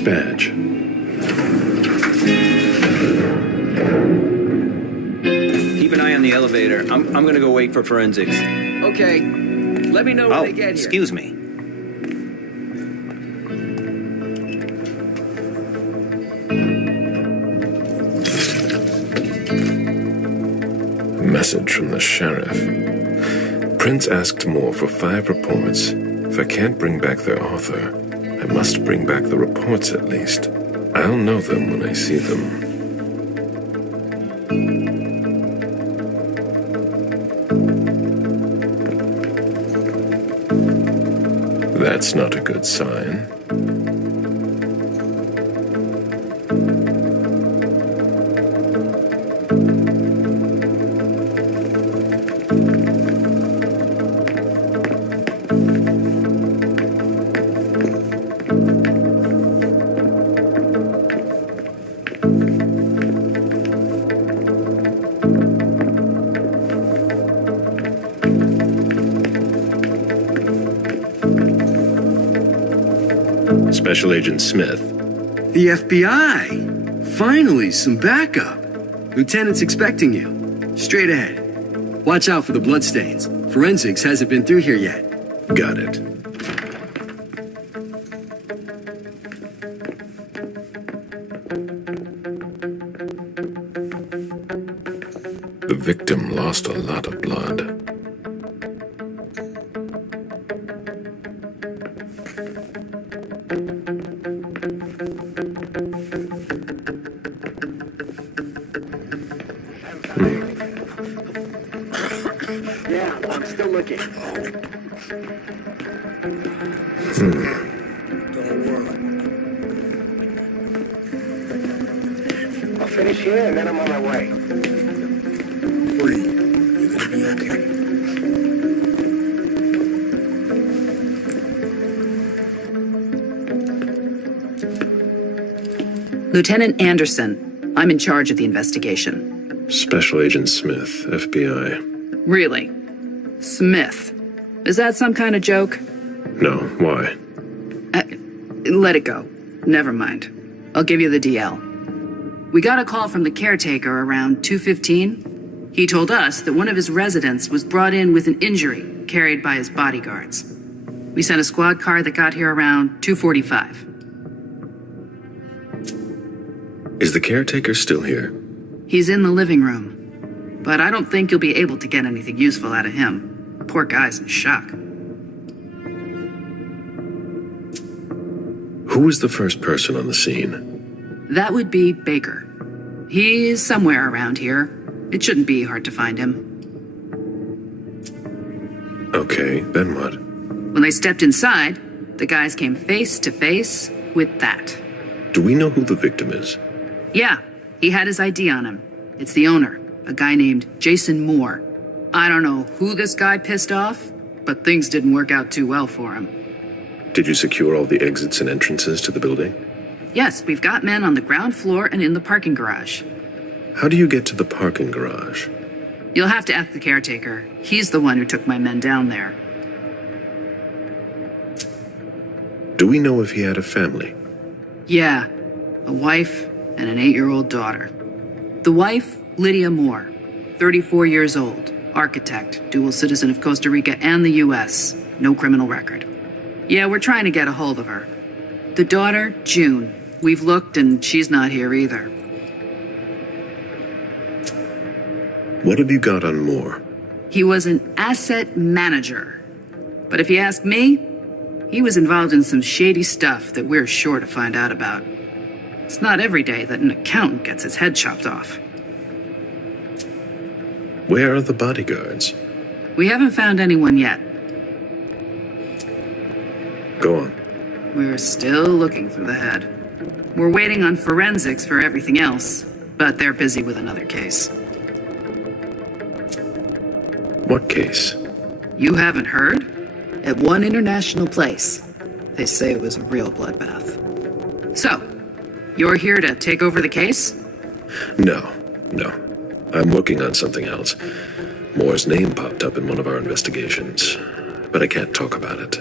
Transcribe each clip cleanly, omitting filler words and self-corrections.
badge. Keep an eye on the elevator. I'm gonna go wait for forensics. Okay. Let me know when they get here. Excuse me. A message from the sheriff. Prince asked Moore for 5 reports. If I can't bring back their author, I must bring back the reports at least. I'll know them when I see them. That's not a good sign. Special Agent Smith. The FBI! Finally, some backup. Lieutenant's expecting you. Straight ahead. Watch out for the bloodstains. Forensics hasn't been through here yet. Got it. The victim lost a lot of blood. Yeah, I'm still looking. Don't worry. I'll finish here and then I'm on my way. You're gonna be okay. Lieutenant Anderson, I'm in charge of the investigation. Special Agent Smith, FBI. Really? Smith. Is that some kind of joke? No, why? Let it go. Never mind. I'll give you the DL. We got a call from the caretaker around 2:15. He told us that one of his residents was brought in with an injury carried by his bodyguards. We sent a squad car that got here around 2:45. Is the caretaker still here? He's in the living room, but I don't think you'll be able to get anything useful out of him. Poor guy's in shock. Who was the first person on the scene? That would be Baker. He's somewhere around here. It shouldn't be hard to find him. Okay, then what? When they stepped inside, the guys came face to face with that. Do we know who the victim is? Yeah, he had his ID on him. It's the owner, a guy named Jason Moore. I don't know who this guy pissed off, but things didn't work out too well for him. Did you secure all the exits and entrances to the building? Yes, we've got men on the ground floor and in the parking garage. How do you get to the parking garage? You'll have to ask the caretaker. He's the one who took my men down there. Do we know if he had a family? Yeah, a wife and an 8-year-old daughter. The wife, Lydia Moore, 34 years old, architect, dual citizen of Costa Rica and the US, no criminal record. Yeah, we're trying to get a hold of her. The daughter, June. We've looked and she's not here either. What have you got on Moore? He was an asset manager. But if you ask me, he was involved in some shady stuff that we're sure to find out about. It's not every day that an accountant gets his head chopped off. Where are the bodyguards? We haven't found anyone yet. Go on. We're still looking for the head. We're waiting on forensics for everything else, but they're busy with another case. What case? You haven't heard? At one international place. They say it was a real bloodbath. So, you're here to take over the case? No. I'm working on something else. Moore's name popped up in one of our investigations, but I can't talk about it.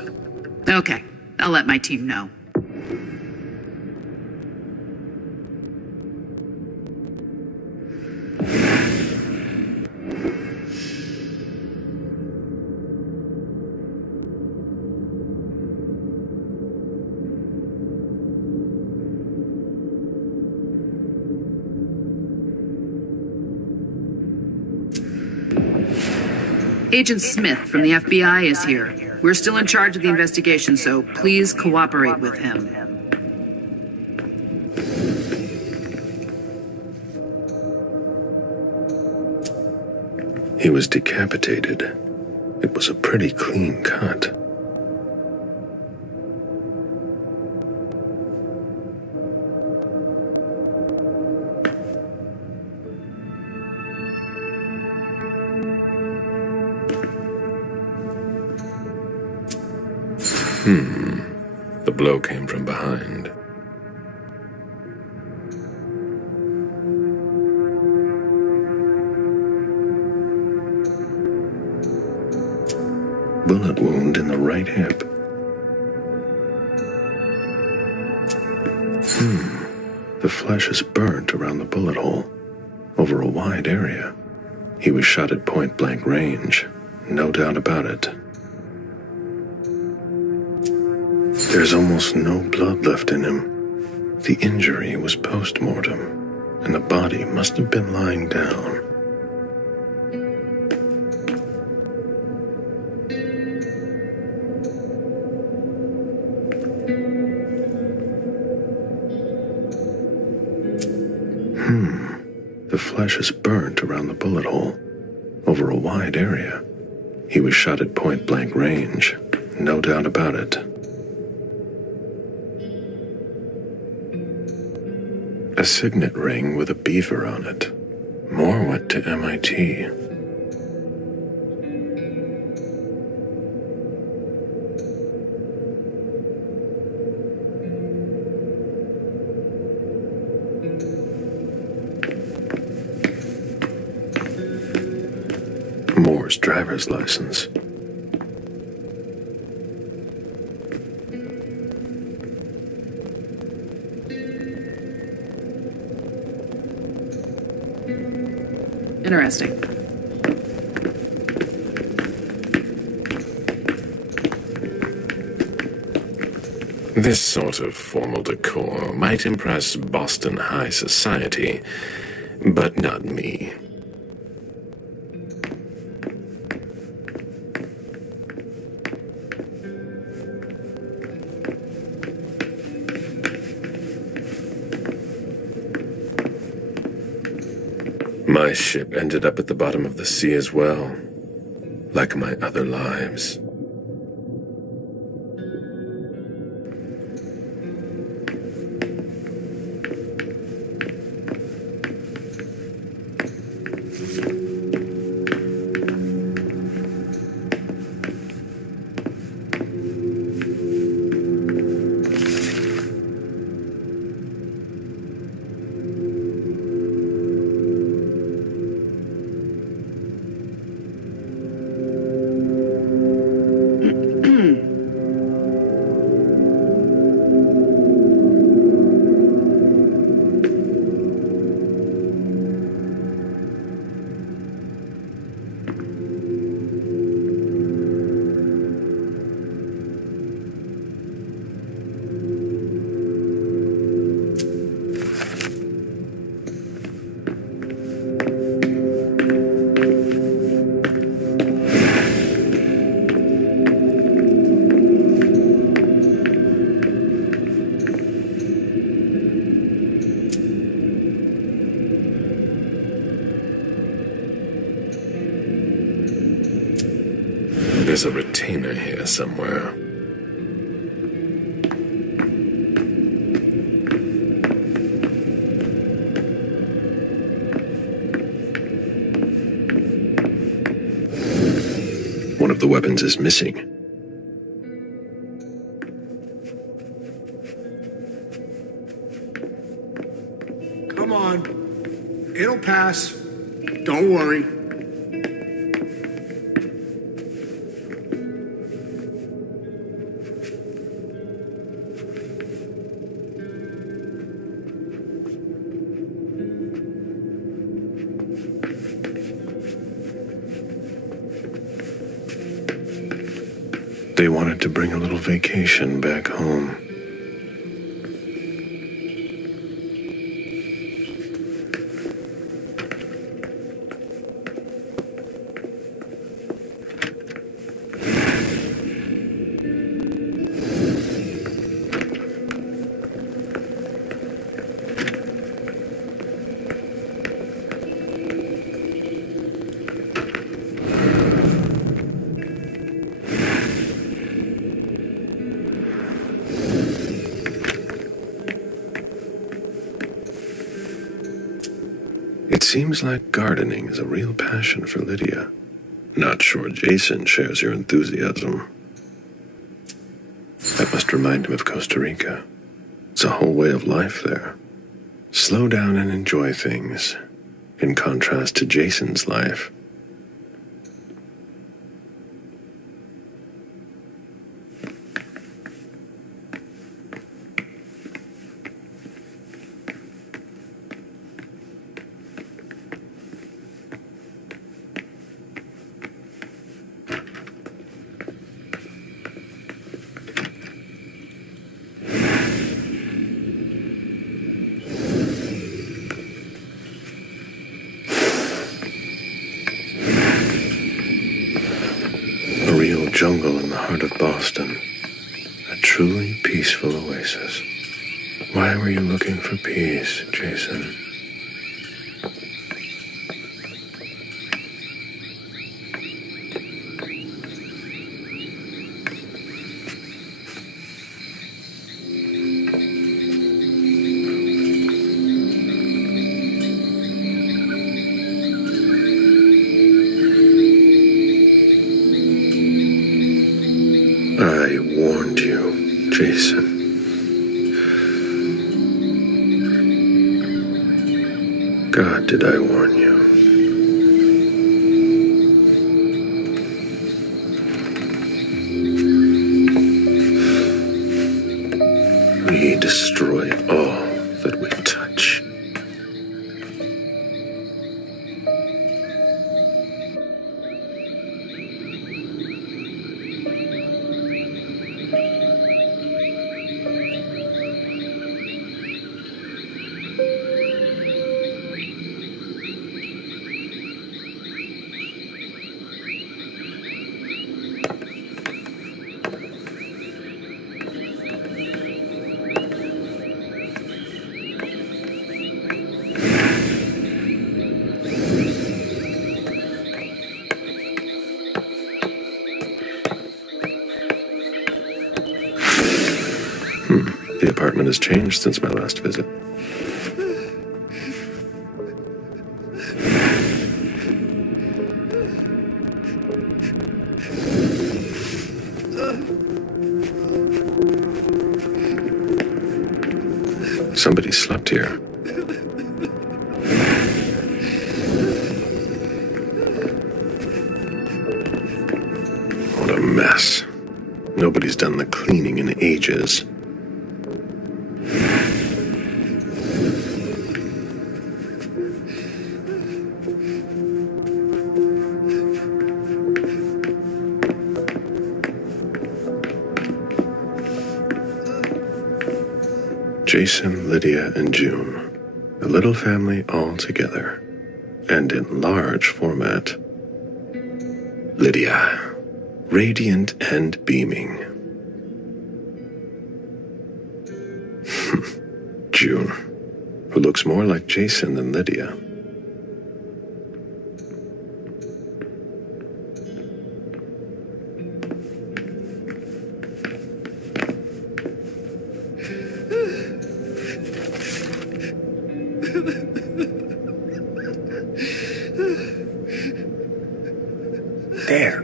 Okay, I'll let my team know. Agent Smith from the FBI is here. We're still in charge of the investigation, so please cooperate with him. He was decapitated. It was a pretty clean cut. The blow came from behind. Bullet wound in the right hip. The flesh is burnt around the bullet hole, over a wide area. He was shot at point-blank range, no doubt about it. There's almost no blood left in him. The injury was post-mortem, and the body must have been lying down. The flesh is burnt around the bullet hole, over a wide area. He was shot at point-blank range, no doubt about it. A signet ring with a beaver on it. More went to MIT. Moore's driver's license. Interesting. This sort of formal decor might impress Boston high society, but not me. My ship ended up at the bottom of the sea as well, like my other lives. There's a retainer here somewhere. One of the weapons is missing. Come on. It'll pass. Don't worry. They wanted to bring a little vacation back home. seems like gardening is a real passion for Lydia. Not sure Jason shares your enthusiasm. That must remind him of Costa Rica. It's a whole way of life there. Slow down and enjoy things, in contrast to Jason's life. Jungle in the heart of Boston. A truly peaceful oasis. Why were you looking for peace, Jason? I warned you, Jason. God, did I warn you? We destroy all that we touch. The apartment has changed since my last visit. Somebody slept here. What a mess. Nobody's done the cleaning in ages. Jason, Lydia, and June. A little family all together. And in large format. Lydia. Radiant and beaming. June. Who looks more like Jason than Lydia. There.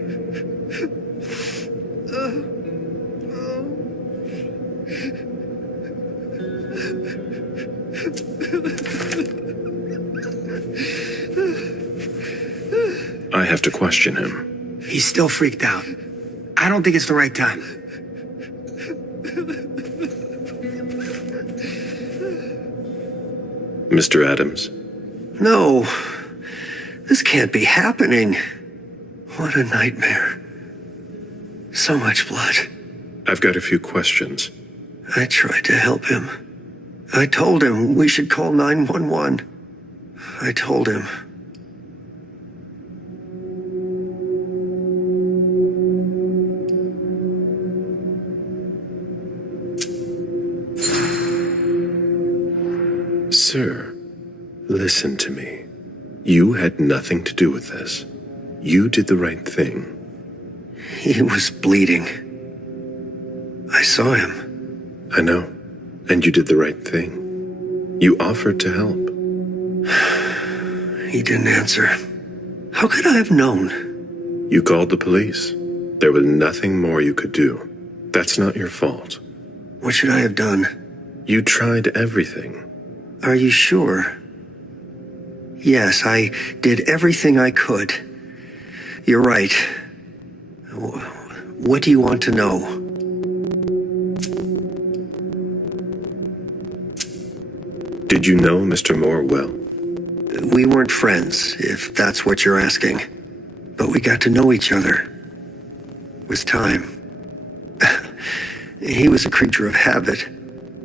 I have to question him. He's still freaked out. I don't think it's the right time. Mr. Adams? No, this can't be happening. What a nightmare. So much blood. I've got a few questions. I tried to help him. I told him we should call 911. I told him. Sir, listen to me. You had nothing to do with this. You did the right thing. He was bleeding. I saw him. I know. And you did the right thing. You offered to help. He didn't answer. How could I have known? You called the police. There was nothing more you could do. That's not your fault. What should I have done? You tried everything. Are you sure? Yes, I did everything I could. You're right. What do you want to know? Did you know Mr. Moore well? We weren't friends, if that's what you're asking. But we got to know each other. With time. He was a creature of habit.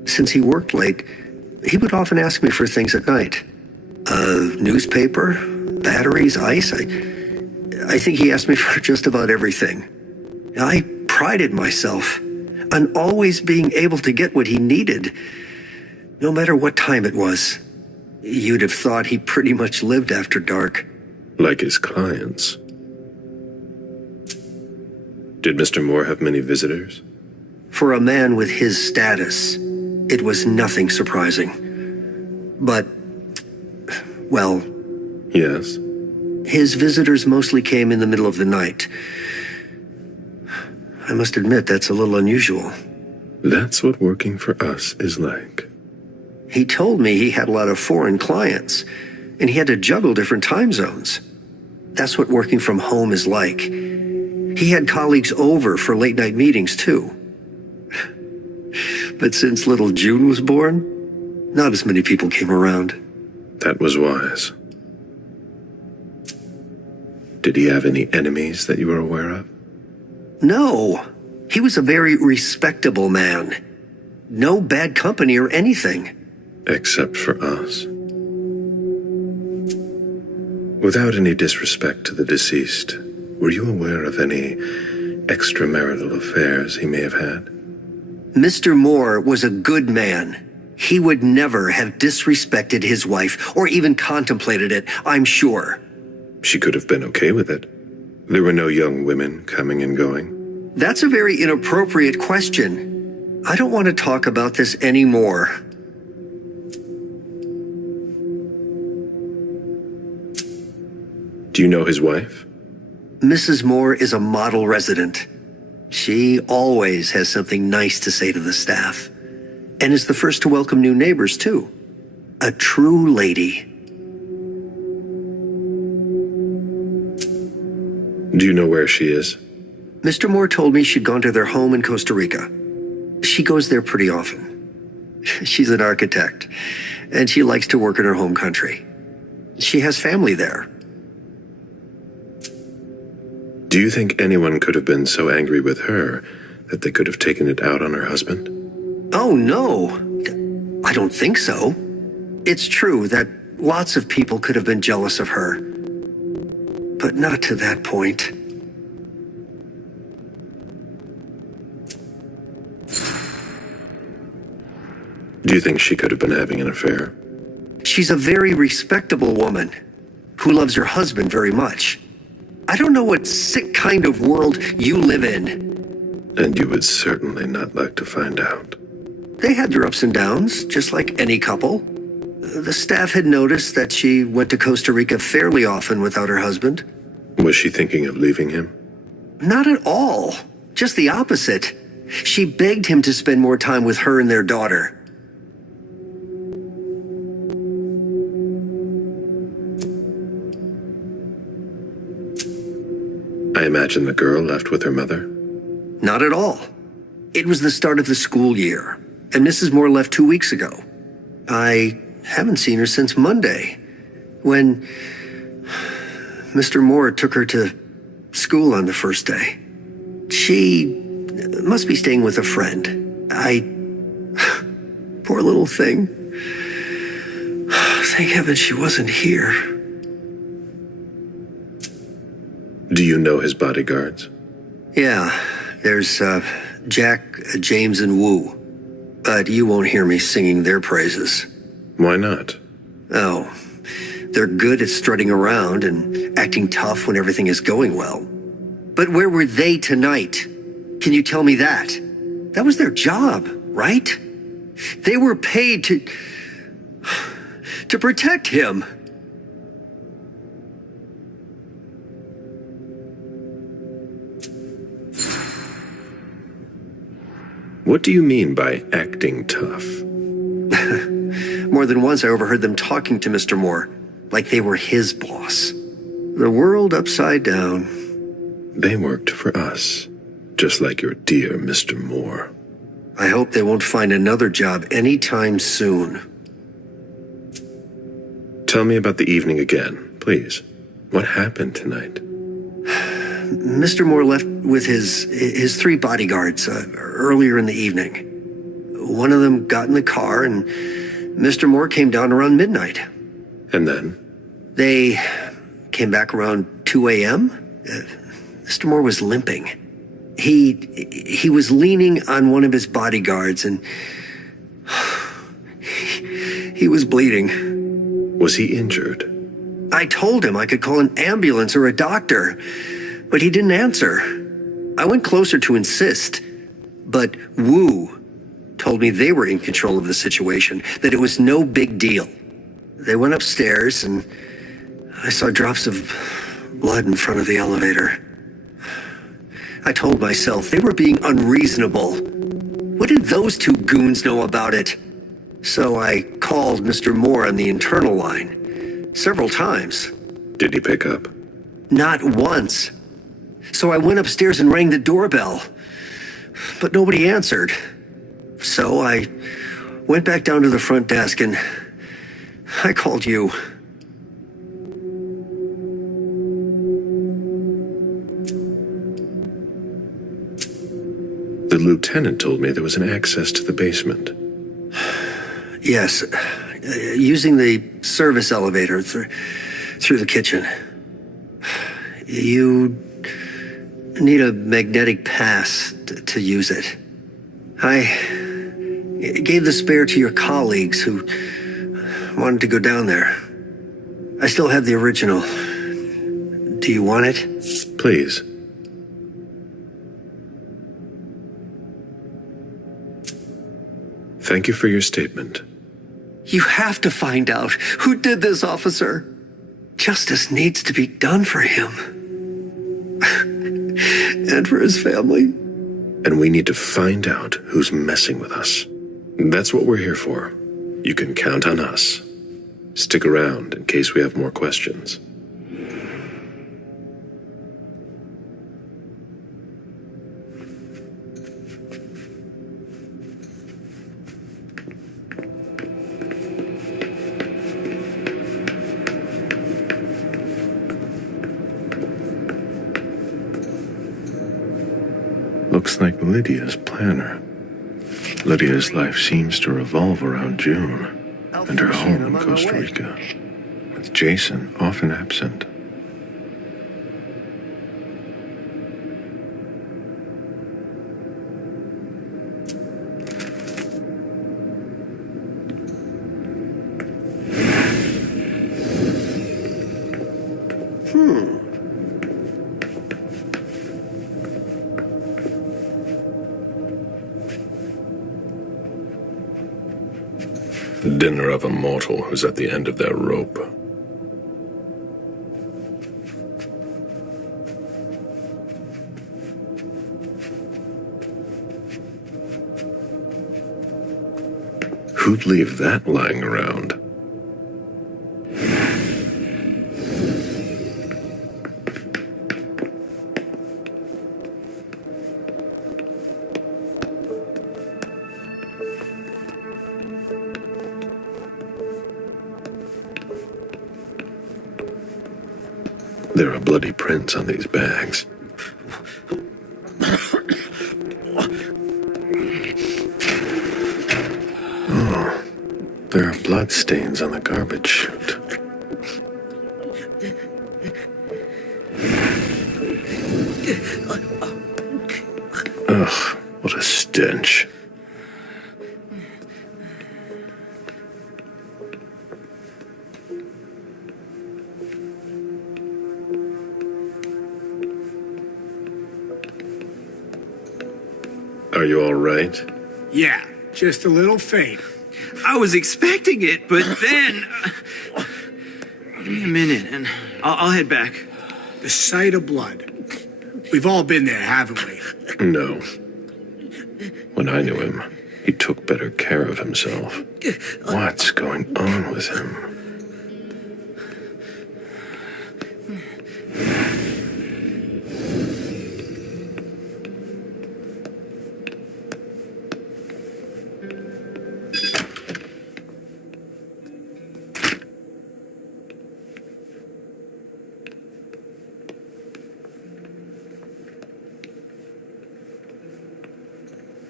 Since he worked late, he would often ask me for things at night. A newspaper, batteries, ice. I think he asked me for just about everything. I prided myself on always being able to get what he needed, no matter what time it was. You'd have thought he pretty much lived after dark. Like his clients. Did Mr. Moore have many visitors? For a man with his status, it was nothing surprising. But, well... Yes? His visitors mostly came in the middle of the night. I must admit, that's a little unusual. That's what working for us is like. He told me he had a lot of foreign clients, and he had to juggle different time zones. That's what working from home is like. He had colleagues over for late-night meetings, too. But since little June was born, not as many people came around. That was wise. Did he have any enemies that you were aware of? No. He was a very respectable man. No bad company or anything. Except for us. Without any disrespect to the deceased, were you aware of any extramarital affairs he may have had? Mr. Moore was a good man. He would never have disrespected his wife or even contemplated it, I'm sure. She could have been okay with it. There were no young women coming and going. That's a very inappropriate question. I don't want to talk about this anymore. Do you know his wife? Mrs. Moore is a model resident. She always has something nice to say to the staff. And is the first to welcome new neighbors, too. A true lady. Do you know where she is? Mr. Moore told me she'd gone to their home in Costa Rica. She goes there pretty often. She's an architect, and she likes to work in her home country. She has family there. Do you think anyone could have been so angry with her that they could have taken it out on her husband? Oh, no. I don't think so. It's true that lots of people could have been jealous of her. But not to that point. Do you think she could have been having an affair? She's a very respectable woman who loves her husband very much. I don't know what sick kind of world you live in. And you would certainly not like to find out. They had their ups and downs, just like any couple. The staff had noticed that she went to Costa Rica fairly often without her husband. Was she thinking of leaving him? Not at all. Just the opposite. She begged him to spend more time with her and their daughter. I imagine the girl left with her mother. Not at all. It was the start of the school year, and Mrs. Moore left 2 weeks ago. I haven't seen her since Monday, when Mr. Moore took her to school on the first day. She must be staying with a friend. Poor little thing. Thank heaven she wasn't here. Do you know his bodyguards? Yeah, there's Jack, James, and Wu. But you won't hear me singing their praises. Why not? Oh, they're good at strutting around and acting tough when everything is going well. But where were they tonight? Can you tell me that? That was their job, right? They were paid to protect him. What do you mean by acting tough? More than once I overheard them talking to Mr. Moore, like they were his boss. The world upside down. They worked for us, just like your dear Mr. Moore. I hope they won't find another job anytime soon. Tell me about the evening again, please. What happened tonight? Mr. Moore left with his 3 bodyguards earlier in the evening. One of them got in the car, and Mr. Moore came down around midnight. And then? They came back around 2 a.m. Mr. Moore was limping. He was leaning on one of his bodyguards, and he was bleeding. Was he injured? I told him I could call an ambulance or a doctor, but he didn't answer. I went closer to insist, but Wu told me they were in control of the situation, that it was no big deal. They went upstairs, and I saw drops of blood in front of the elevator. I told myself they were being unreasonable. What did those 2 goons know about it? So I called Mr. Moore on the internal line several times. Did he pick up? Not once. So I went upstairs and rang the doorbell, but nobody answered. So I went back down to the front desk and I called you. The lieutenant told me there was an access to the basement. Yes, using the service elevator through the kitchen. You need a magnetic pass to use it. I gave the spare to your colleagues who wanted to go down there. I still have the original. Do you want it? Please. Thank you for your statement. You have to find out who did this, officer. Justice needs to be done for him. And for his family. And we need to find out who's messing with us. That's what we're here for. You can count on us. Stick around in case we have more questions. Looks like Lydia's planner. Lydia's life seems to revolve around June and her home in Costa Rica, with Jason often absent. The dinner of a mortal who's at the end of their rope. Who'd leave that lying around? There are bloody prints on these bags. Oh, there are blood stains on the garbage chute. Ugh, what a stench. Are you all right? Yeah, just a little faint. I was expecting it, but then... Give me a minute, and I'll head back. The sight of blood. We've all been there, haven't we? No. When I knew him, he took better care of himself. What's going on with him?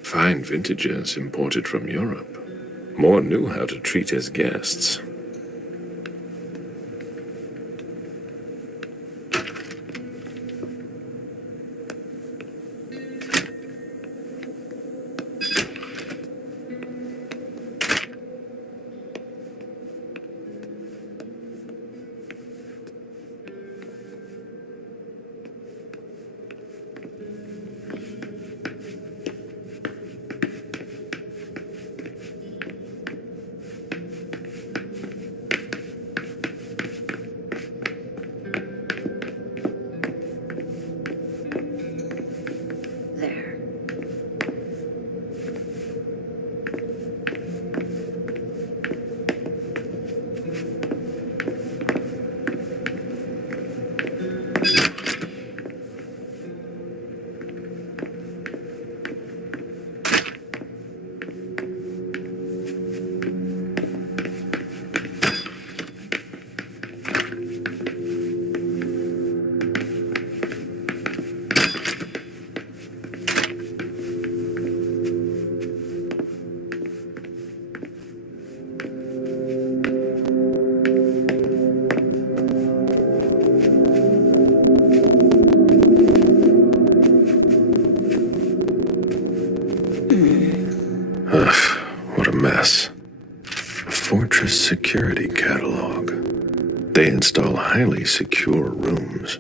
Fine vintages imported from Europe. Moore knew how to treat his guests. What a mess. A fortress security catalog. They install highly secure rooms.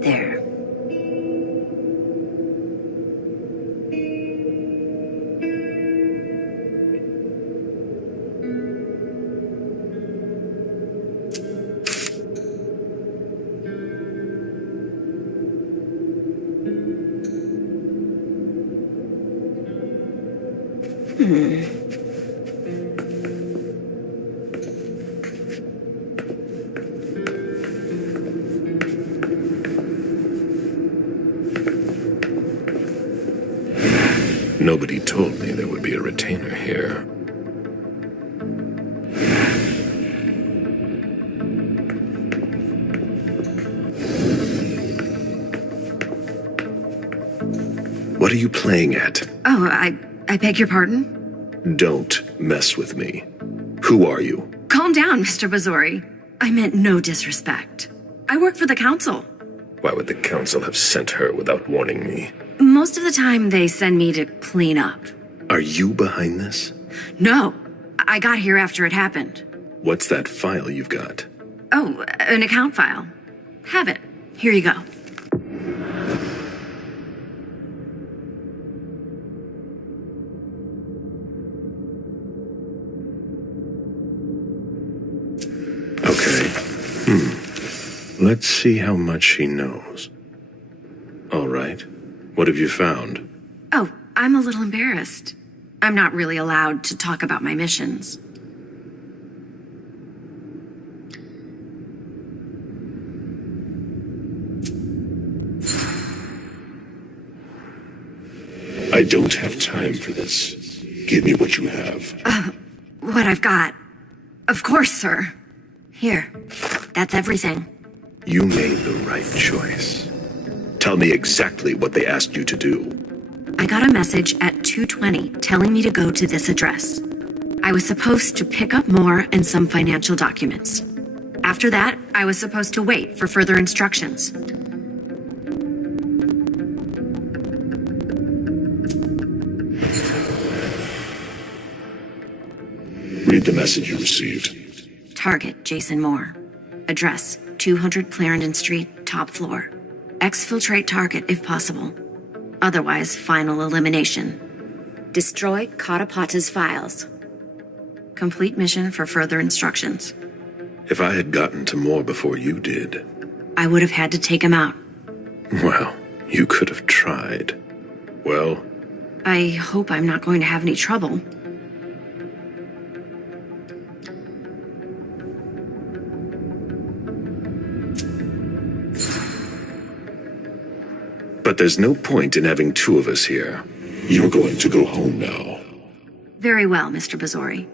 There. Nobody told me there would be a retainer here. What are you playing at? Oh, I beg your pardon? Don't mess with me. Who are you? Calm down, Mr. Bazori. I meant no disrespect. I work for the council. Why would the council have sent her without warning me? Most of the time, they send me to clean up. Are you behind this? No, I got here after it happened. What's that file you've got? Oh, an account file. Have it. Here you go. Okay. Let's see how much she knows. All right. What have you found? Oh, I'm a little embarrassed. I'm not really allowed to talk about my missions. I don't have time for this. Give me what you have. What I've got. Of course, sir. Here. That's everything. You made the right choice. Tell me exactly what they asked you to do. I got a message at 2:20 telling me to go to this address. I was supposed to pick up more and some financial documents. After that, I was supposed to wait for further instructions. Read the message you received. Target, Jason Moore. Address, 200 Clarendon Street, top floor. Exfiltrate target if possible. Otherwise, final elimination. Destroy Katapata's files. Complete mission for further instructions. If I had gotten to Moore before you did... I would have had to take him out. Well, you could have tried. Well... I hope I'm not going to have any trouble. But there's no point in having two of us here. You're going to go home now. Very well, Mr. Bazori.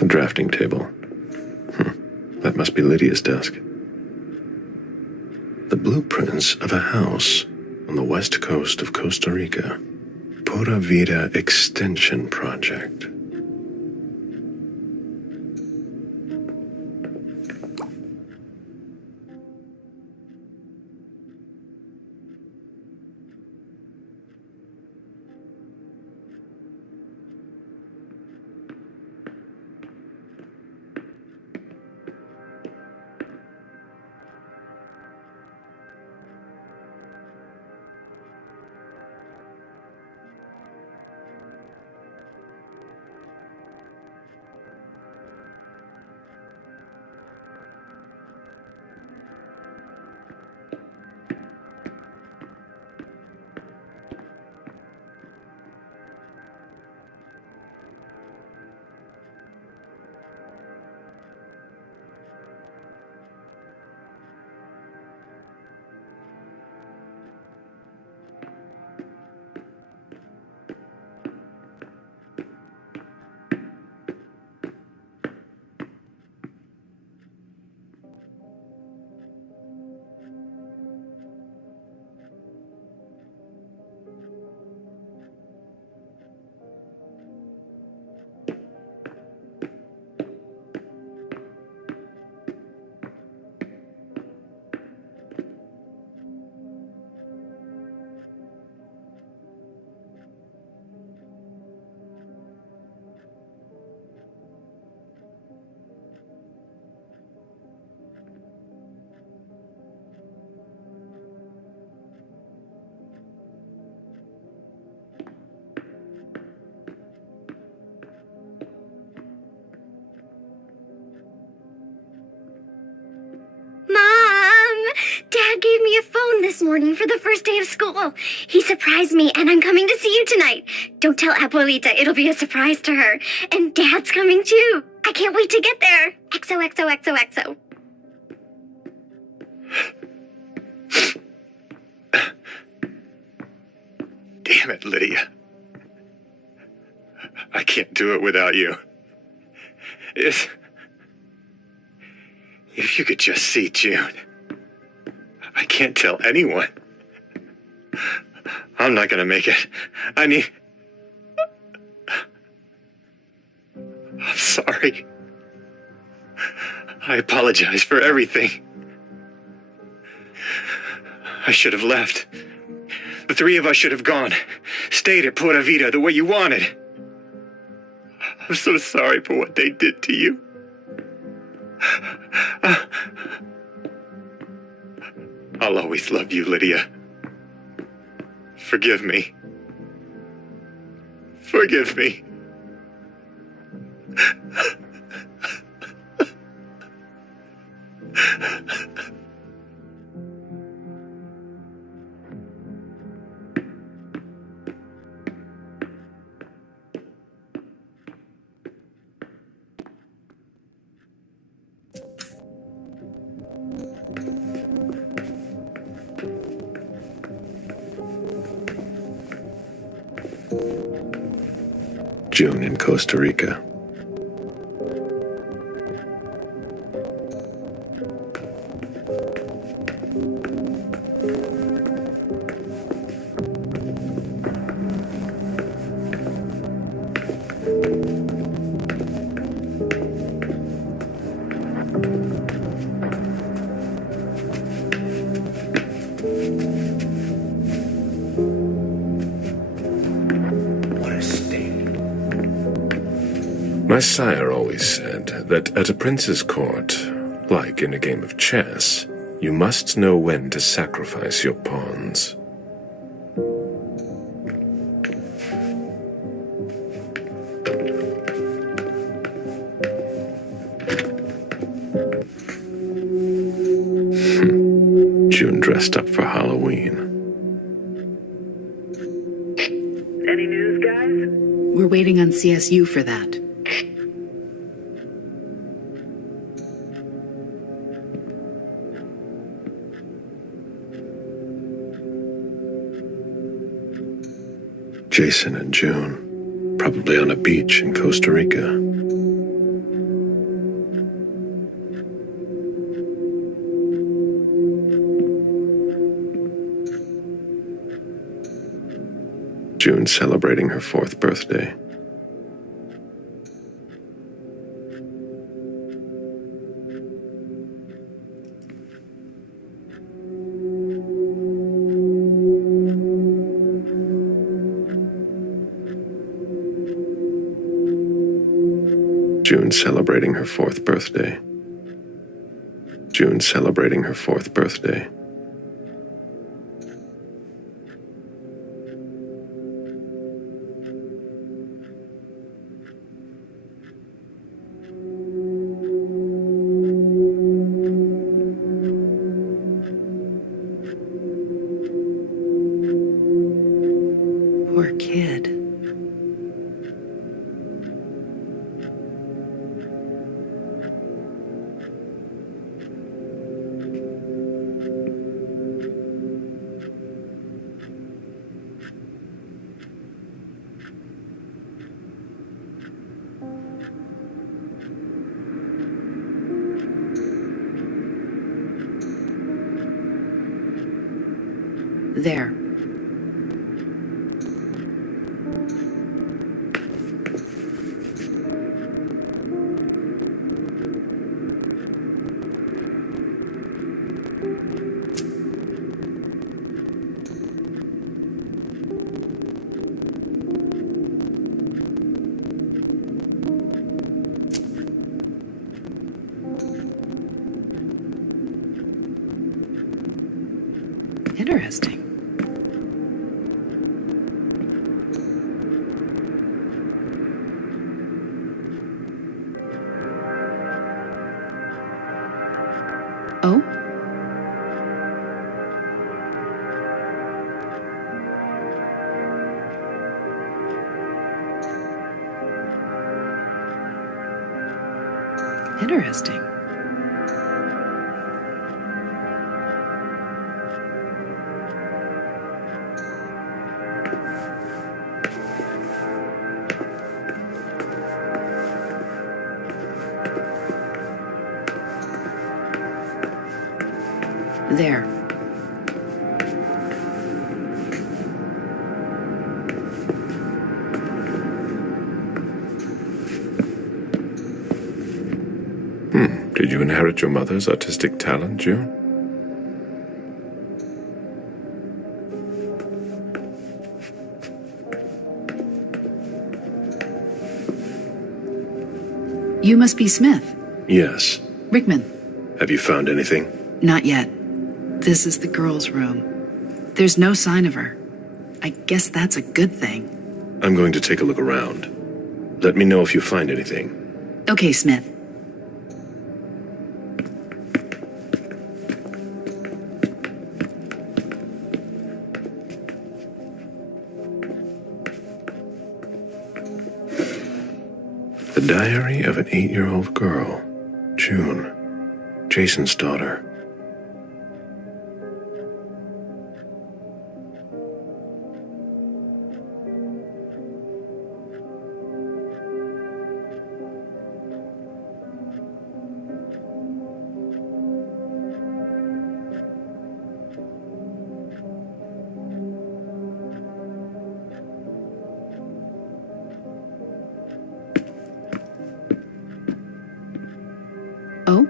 A drafting table. That must be Lydia's desk. The blueprints of a house on the west coast of Costa Rica. Pura Vida Extension Project. Dad gave me a phone this morning for the first day of school. He surprised me, and I'm coming to see you tonight. Don't tell Abuelita. It'll be a surprise to her. And Dad's coming too. I can't wait to get there. XOXOXOXO. Damn it, Lydia. I can't do it without you. If you could just see June. I can't tell anyone. I'm not gonna make it. I'm sorry. I apologize for everything. I should have left. The three of us should have gone. Stayed at Pura Vida the way you wanted. I'm so sorry for what they did to you. I'll always love you, Lydia. Forgive me. Forgive me. June in Costa Rica. My sire always said that at a prince's court, like in a game of chess, you must know when to sacrifice your pawns. June dressed up for Halloween. Any news, guys? We're waiting on CSU for that. Jason and June, probably on a beach in Costa Rica. June celebrating her 4th birthday. June celebrating her 4th birthday. June celebrating her 4th birthday. Poor kid. There. Interesting. Oh? Interesting. There. Did you inherit your mother's artistic talent, June? You must be Smith. Yes. Rickman. Have you found anything? Not yet. This is the girl's room. There's no sign of her. I guess that's a good thing. I'm going to take a look around. Let me know if you find anything. Okay, Smith. The diary of an 8-year-old girl, June, Jason's daughter. Oh?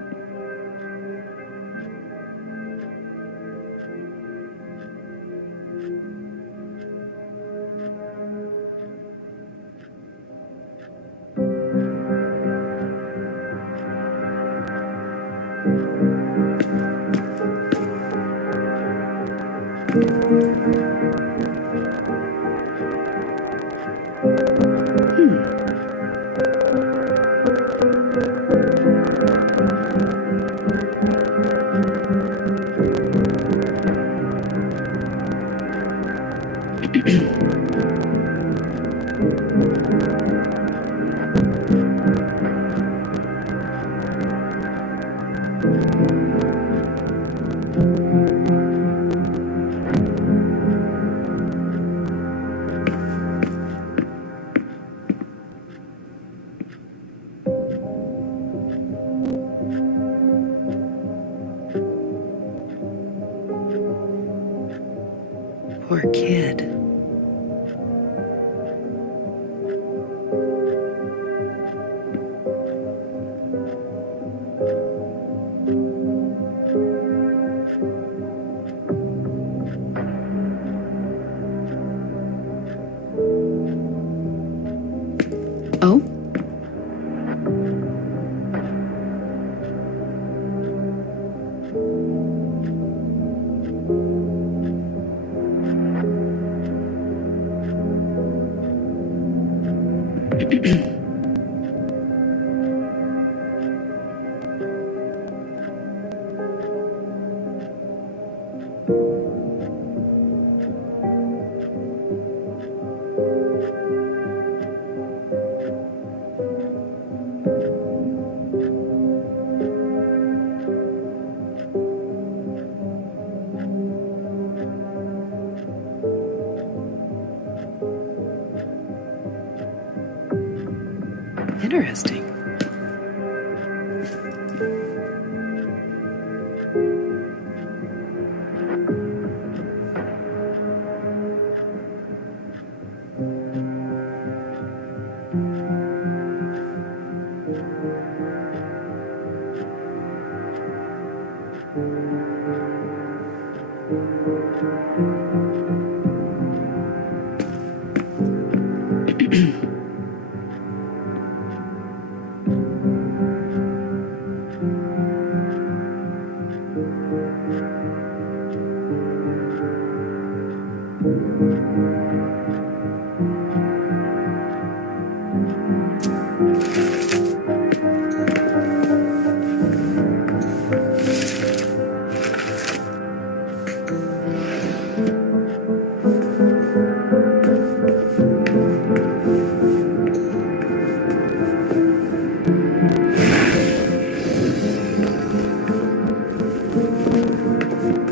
Poor kid. Oh? Interesting.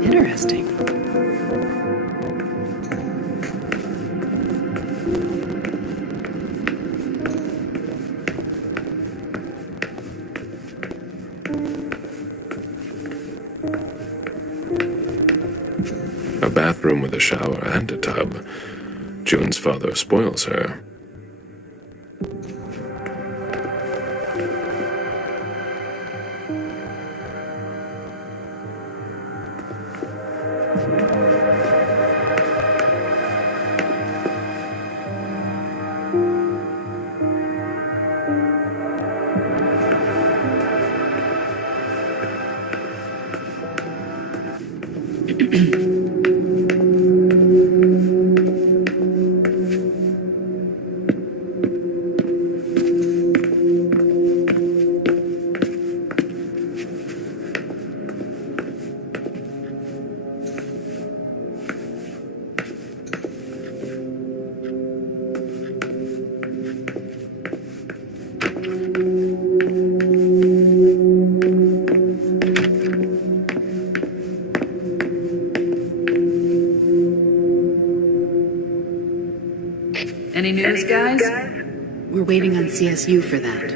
Interesting. A bathroom with a shower and a tub. June's father spoils her. Any news, guys? We're waiting on CSU for that.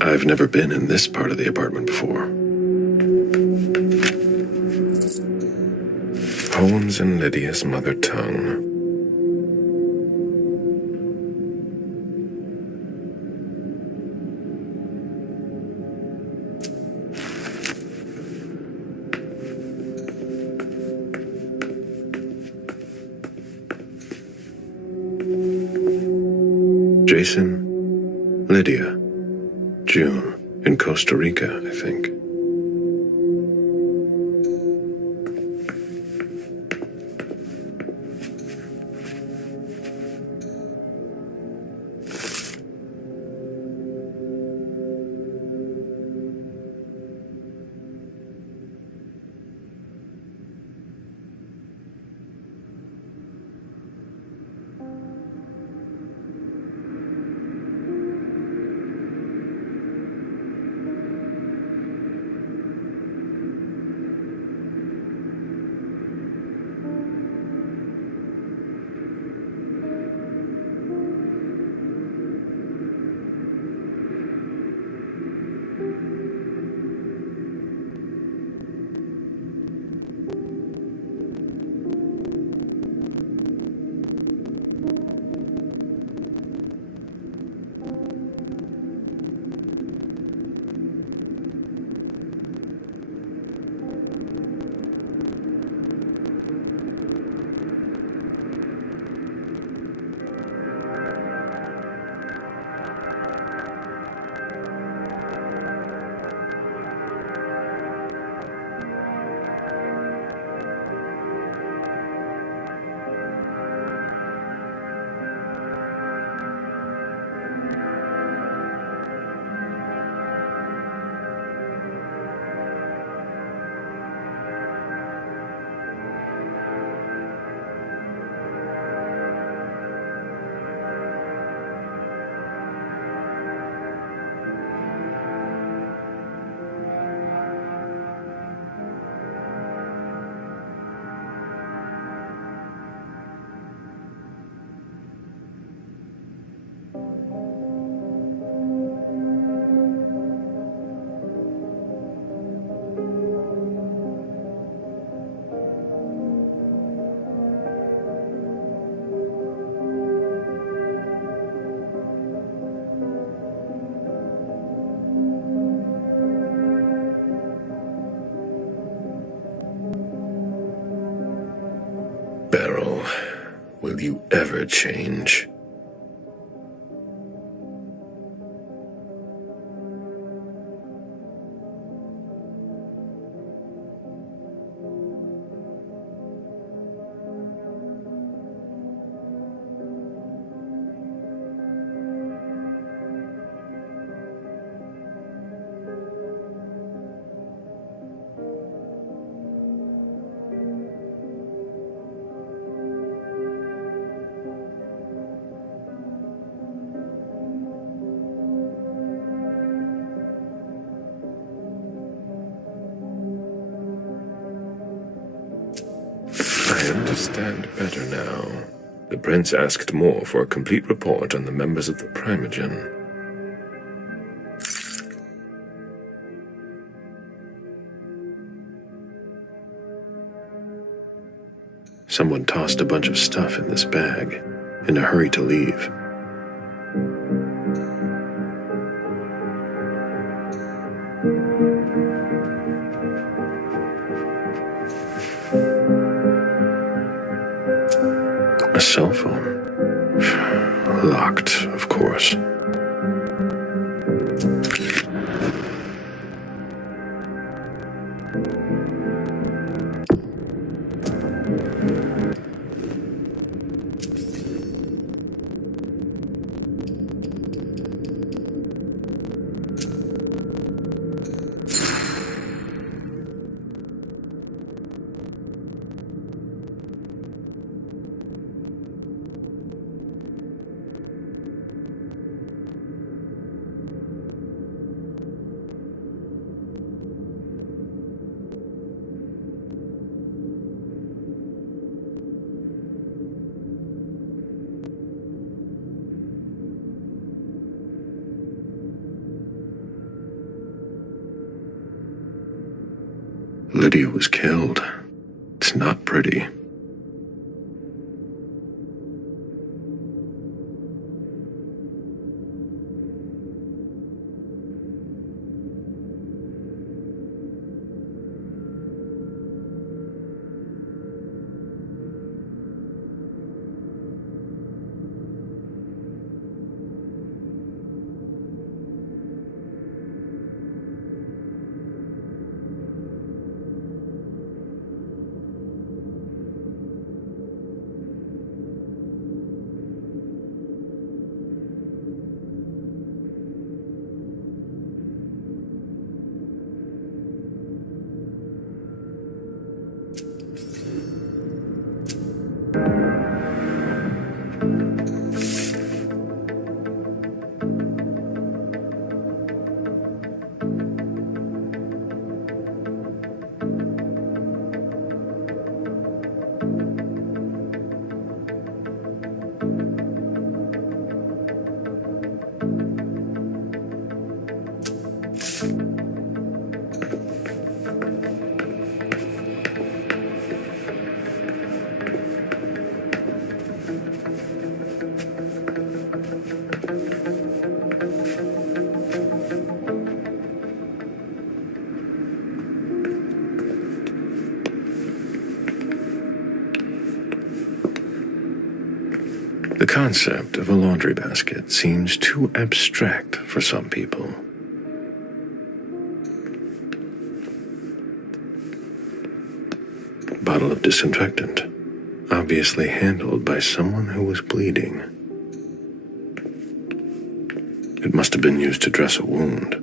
I've never been in this part of the apartment before. Poems in Lydia's mother tongue. Jason, Lydia, June, in Costa Rica, I think. Beryl, will you ever change? I understand better now. The prince asked more for a complete report on the members of the Primogen. Someone tossed a bunch of stuff in this bag, in a hurry to leave. A cell phone. Locked, of course. Lydia was killed. It's not pretty. The concept of a laundry basket seems too abstract for some people. Bottle of disinfectant, obviously handled by someone who was bleeding. It must have been used to dress a wound.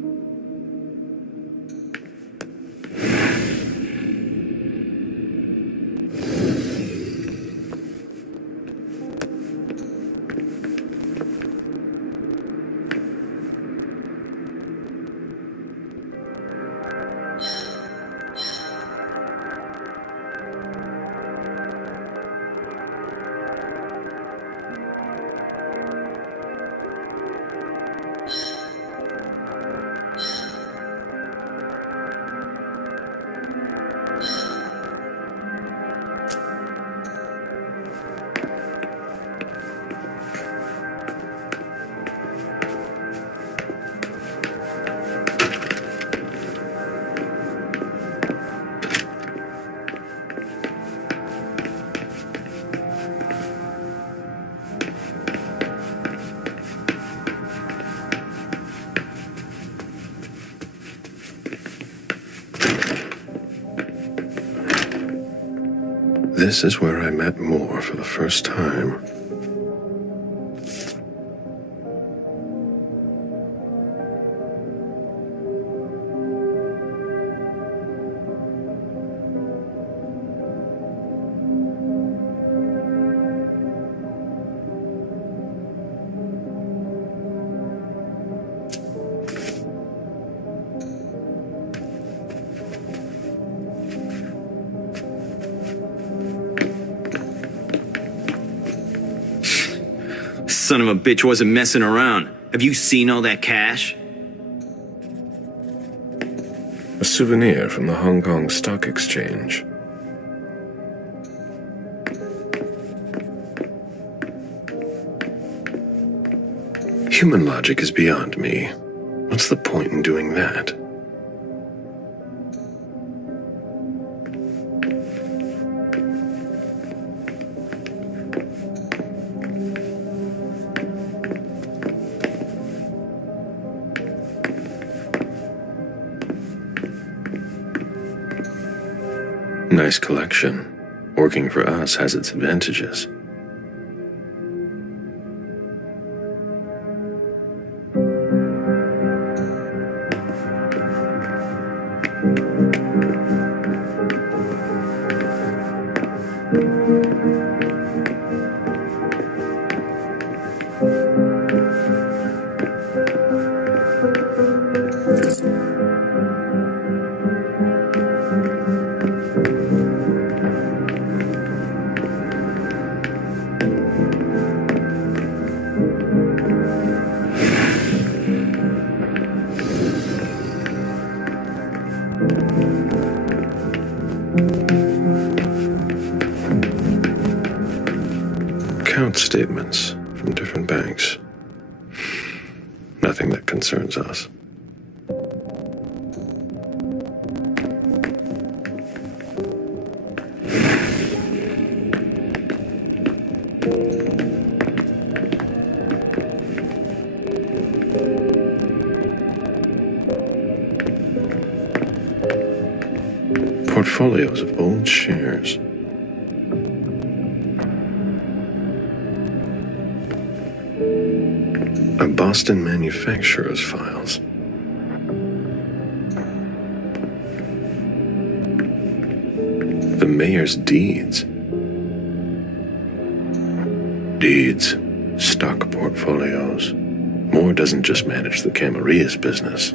This is where I met Moore for the first time. Son of a bitch wasn't messing around. Have you seen all that cash? A souvenir from the Hong Kong Stock Exchange. Human logic is beyond me. What's the point in doing that? Nice collection. Working for us has its advantages. statements from different banks. Nothing that concerns us. Portfolios of old shares. A Boston manufacturer's files. The mayor's deeds. Deeds, stock portfolios. Moore doesn't just manage the Camarias business.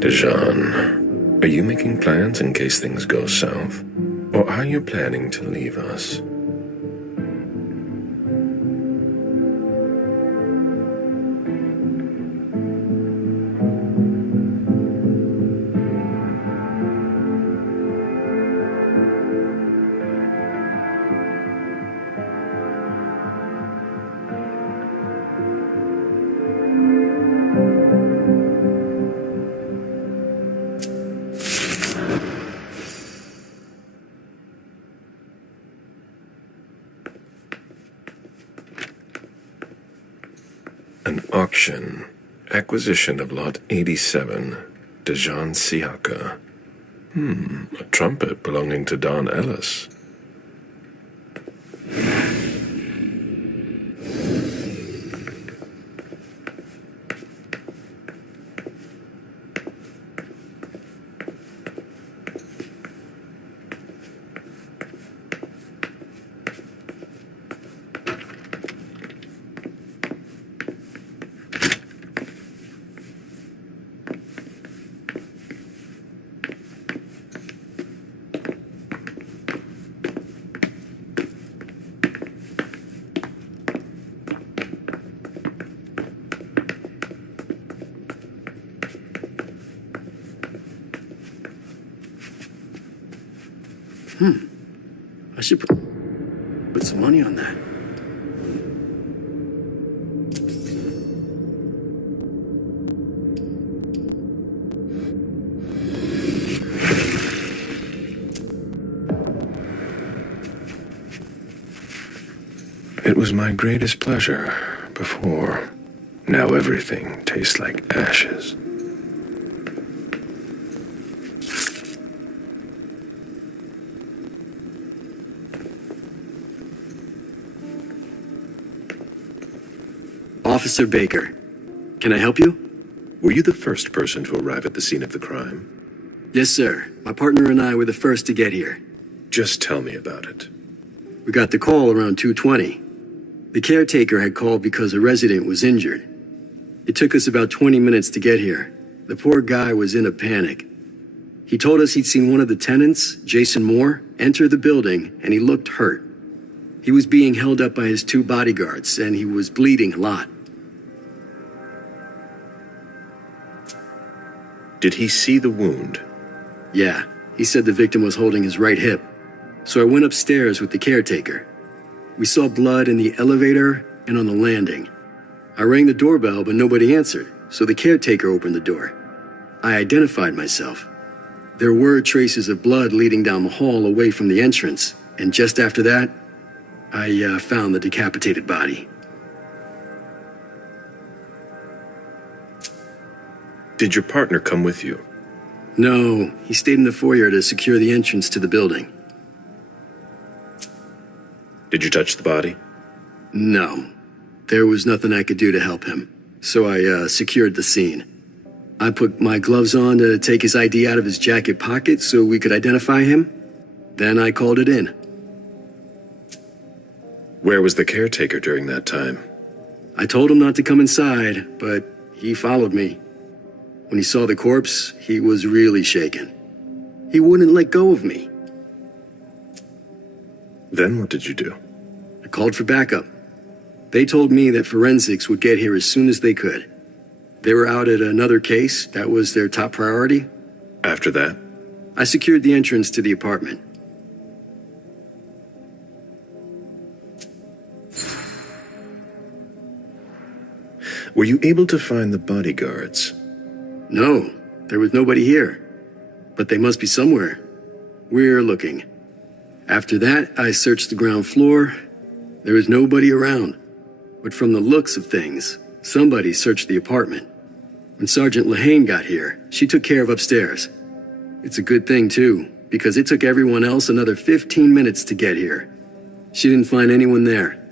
Dijon, are you making plans in case things go south? Or are you planning to leave us? An auction. Acquisition of Lot 87. Dijon Siaka. A trumpet belonging to Don Ellis. I should put some money on that. It was my greatest pleasure before. Now everything tastes like ashes. Officer Baker, can I help you? Were you the first person to arrive at the scene of the crime? Yes, sir. My partner and I were the first to get here. Just tell me about it. We got the call around 2:20. The caretaker had called because a resident was injured. It took us about 20 minutes to get here. The poor guy was in a panic. He told us he'd seen one of the tenants, Jason Moore, enter the building, and he looked hurt. He was being held up by his 2 bodyguards, and he was bleeding a lot. Did he see the wound? Yeah, he said the victim was holding his right hip. So I went upstairs with the caretaker. We saw blood in the elevator and on the landing. I rang the doorbell, but nobody answered, so the caretaker opened the door. I identified myself. There were traces of blood leading down the hall away from the entrance, and just after that, I found the decapitated body. Did your partner come with you? No, he stayed in the foyer to secure the entrance to the building. Did you touch the body? No. There was nothing I could do to help him, so I secured the scene. I put my gloves on to take his ID out of his jacket pocket so we could identify him. Then I called it in. Where was the caretaker during that time? I told him not to come inside, but he followed me. When he saw the corpse, he was really shaken. He wouldn't let go of me. Then what did you do? I called for backup. They told me that forensics would get here as soon as they could. They were out at another case. That was their top priority. After that? I secured the entrance to the apartment. Were you able to find the bodyguards? No, there was nobody here. But they must be somewhere. We're looking. After that, I searched the ground floor. There was nobody around. But from the looks of things, somebody searched the apartment. When Sergeant Lehane got here, she took care of upstairs. It's a good thing, too, because it took everyone else another 15 minutes to get here. She didn't find anyone there.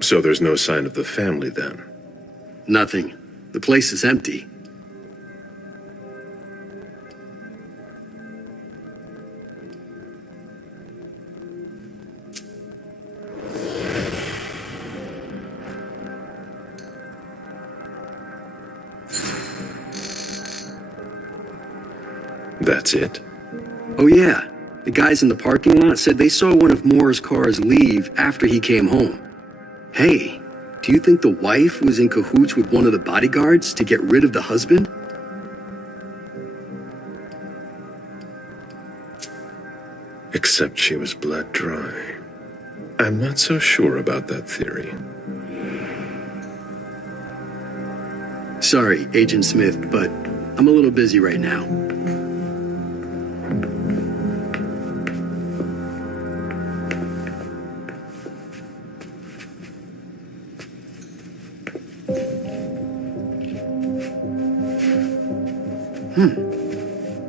So there's no sign of the family then? Nothing. The place is empty. That's it? Oh yeah, the guys in the parking lot said they saw one of Moore's cars leave after he came home. Hey, do you think the wife was in cahoots with one of the bodyguards to get rid of the husband? Except she was blood dry. I'm not so sure about that theory. Sorry, Agent Smith, but I'm a little busy right now.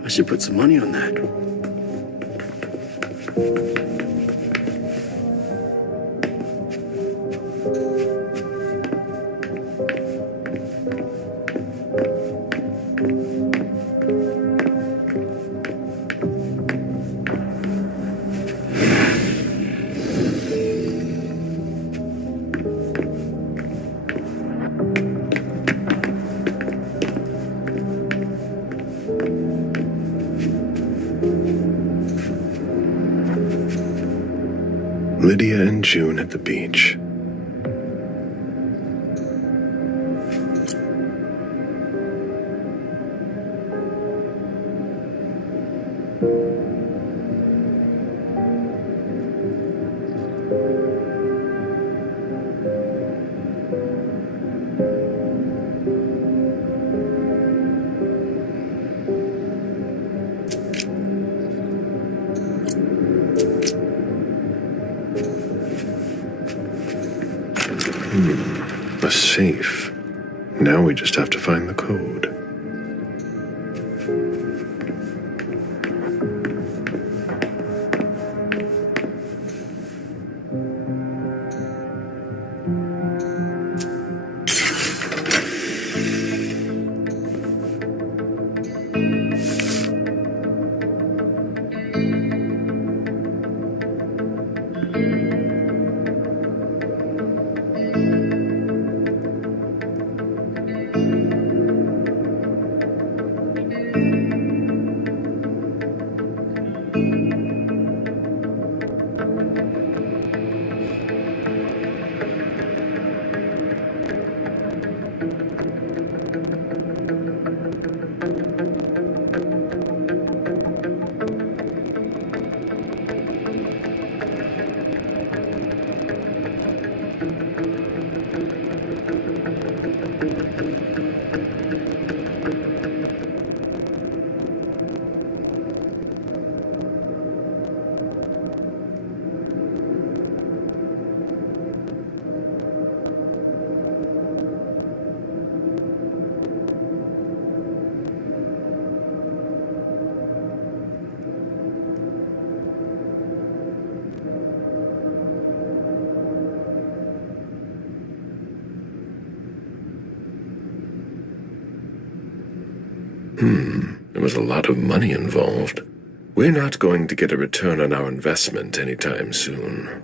I should put some money on that. Lydia and June at the beach. A safe. Now we just have to find the code. There was a lot of money involved. We're not going to get a return on our investment anytime soon.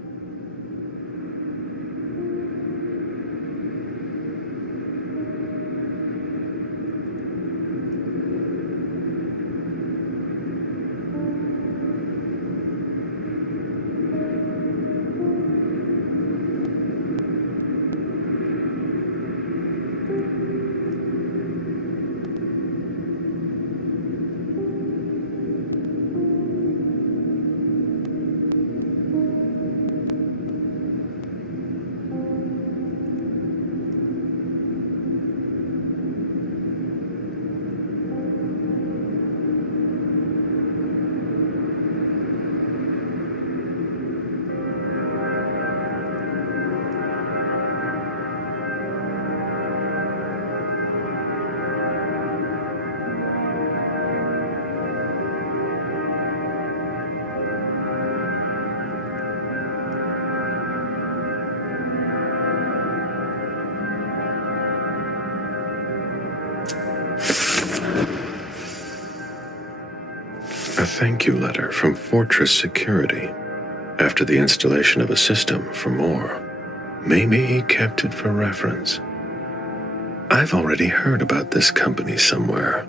A thank you letter from Fortress Security after the installation of a system for more. Maybe he kept it for reference. I've already heard about this company somewhere.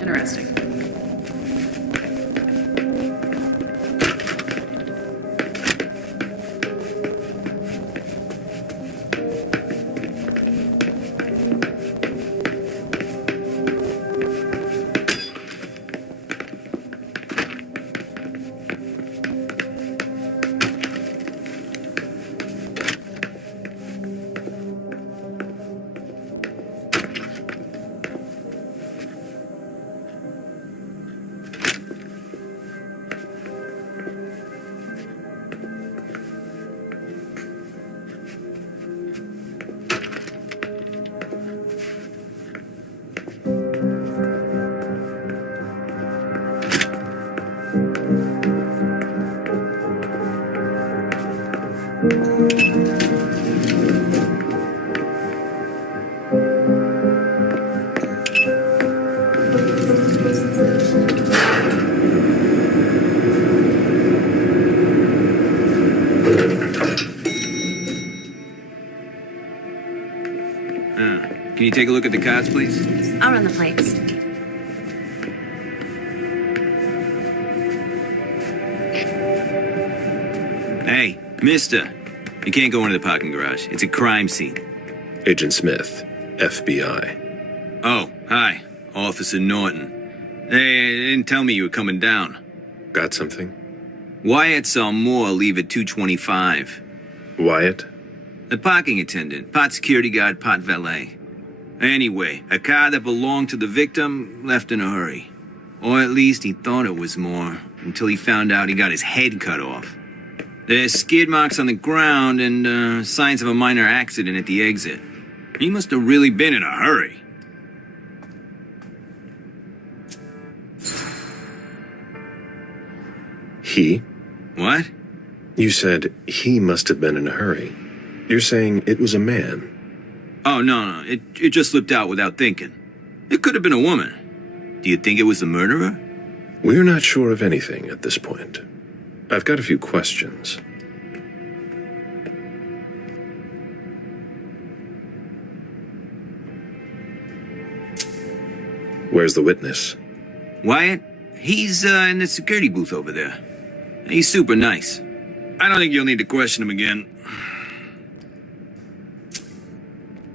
Interesting. Can you take a look at the cards, please? I'll run the plates. Hey, mister. You can't go into the parking garage. It's a crime scene. Agent Smith, FBI. Oh, hi. Officer Norton. Hey, they didn't tell me you were coming down. Got something? Wyatt saw Moore leave at 2:25. Wyatt? The parking attendant, part security guard, part valet. Anyway, a car that belonged to the victim left in a hurry. Or at least he thought it was Moore, until he found out he got his head cut off. There's skid marks on the ground and signs of a minor accident at the exit. He must have really been in a hurry. He? What? You said he must have been in a hurry. You're saying it was a man. Oh, no, it just slipped out without thinking. It could have been a woman. Do you think it was the murderer? We're not sure of anything at this point. I've got a few questions. Where's the witness? Wyatt? He's in the security booth over there. He's super nice. I don't think you'll need to question him again.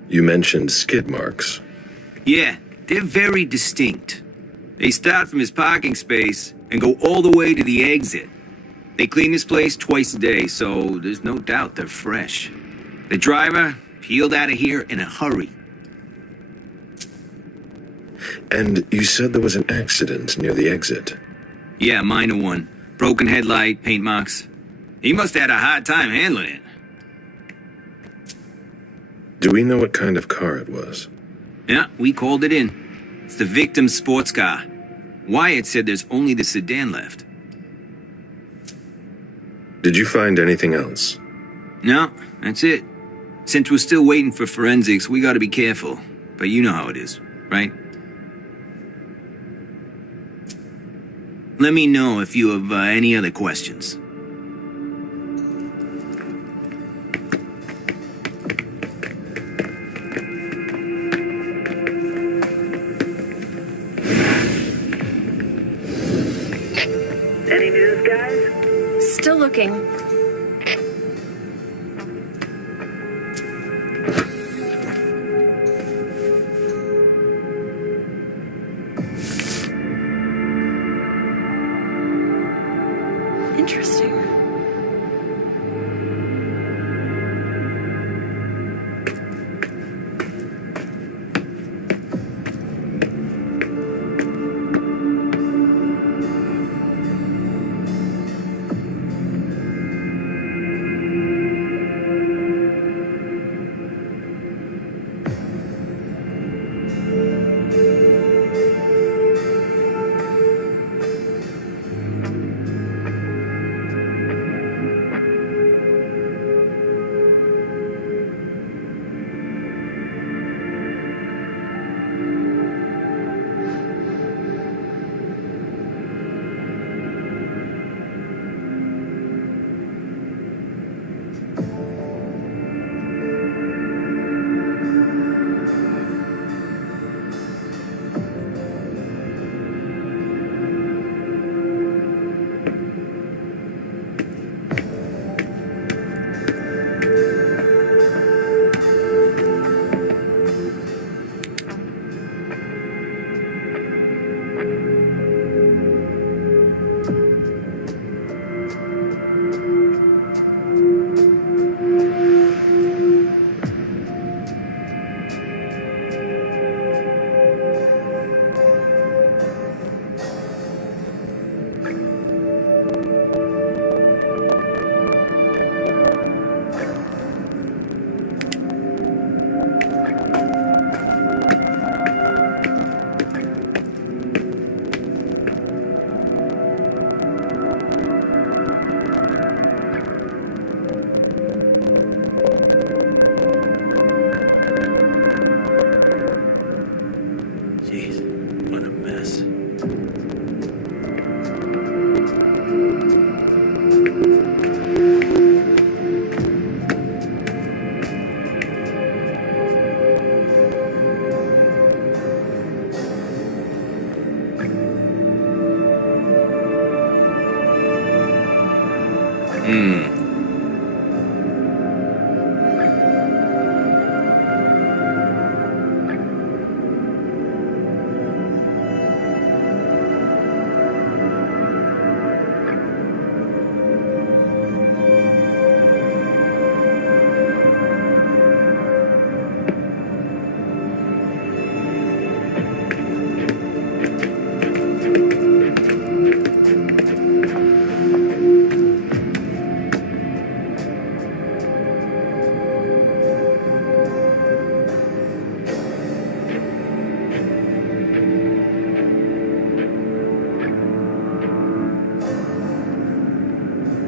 You mentioned skid marks. Yeah, they're very distinct. They start from his parking space and go all the way to the exit. They clean this place twice a day, so there's no doubt they're fresh. The driver peeled out of here in a hurry. And you said there was an accident near the exit. Yeah, minor one. Broken headlight, paint marks. He must have had a hard time handling it. Do we know what kind of car it was? Yeah, we called it in. It's the victim's sports car. Wyatt said there's only the sedan left. Did you find anything else? No, that's it. Since we're still waiting for forensics, we gotta be careful. But you know how it is, right? Let me know if you have any other questions. Any news, guys? Still looking. Interesting.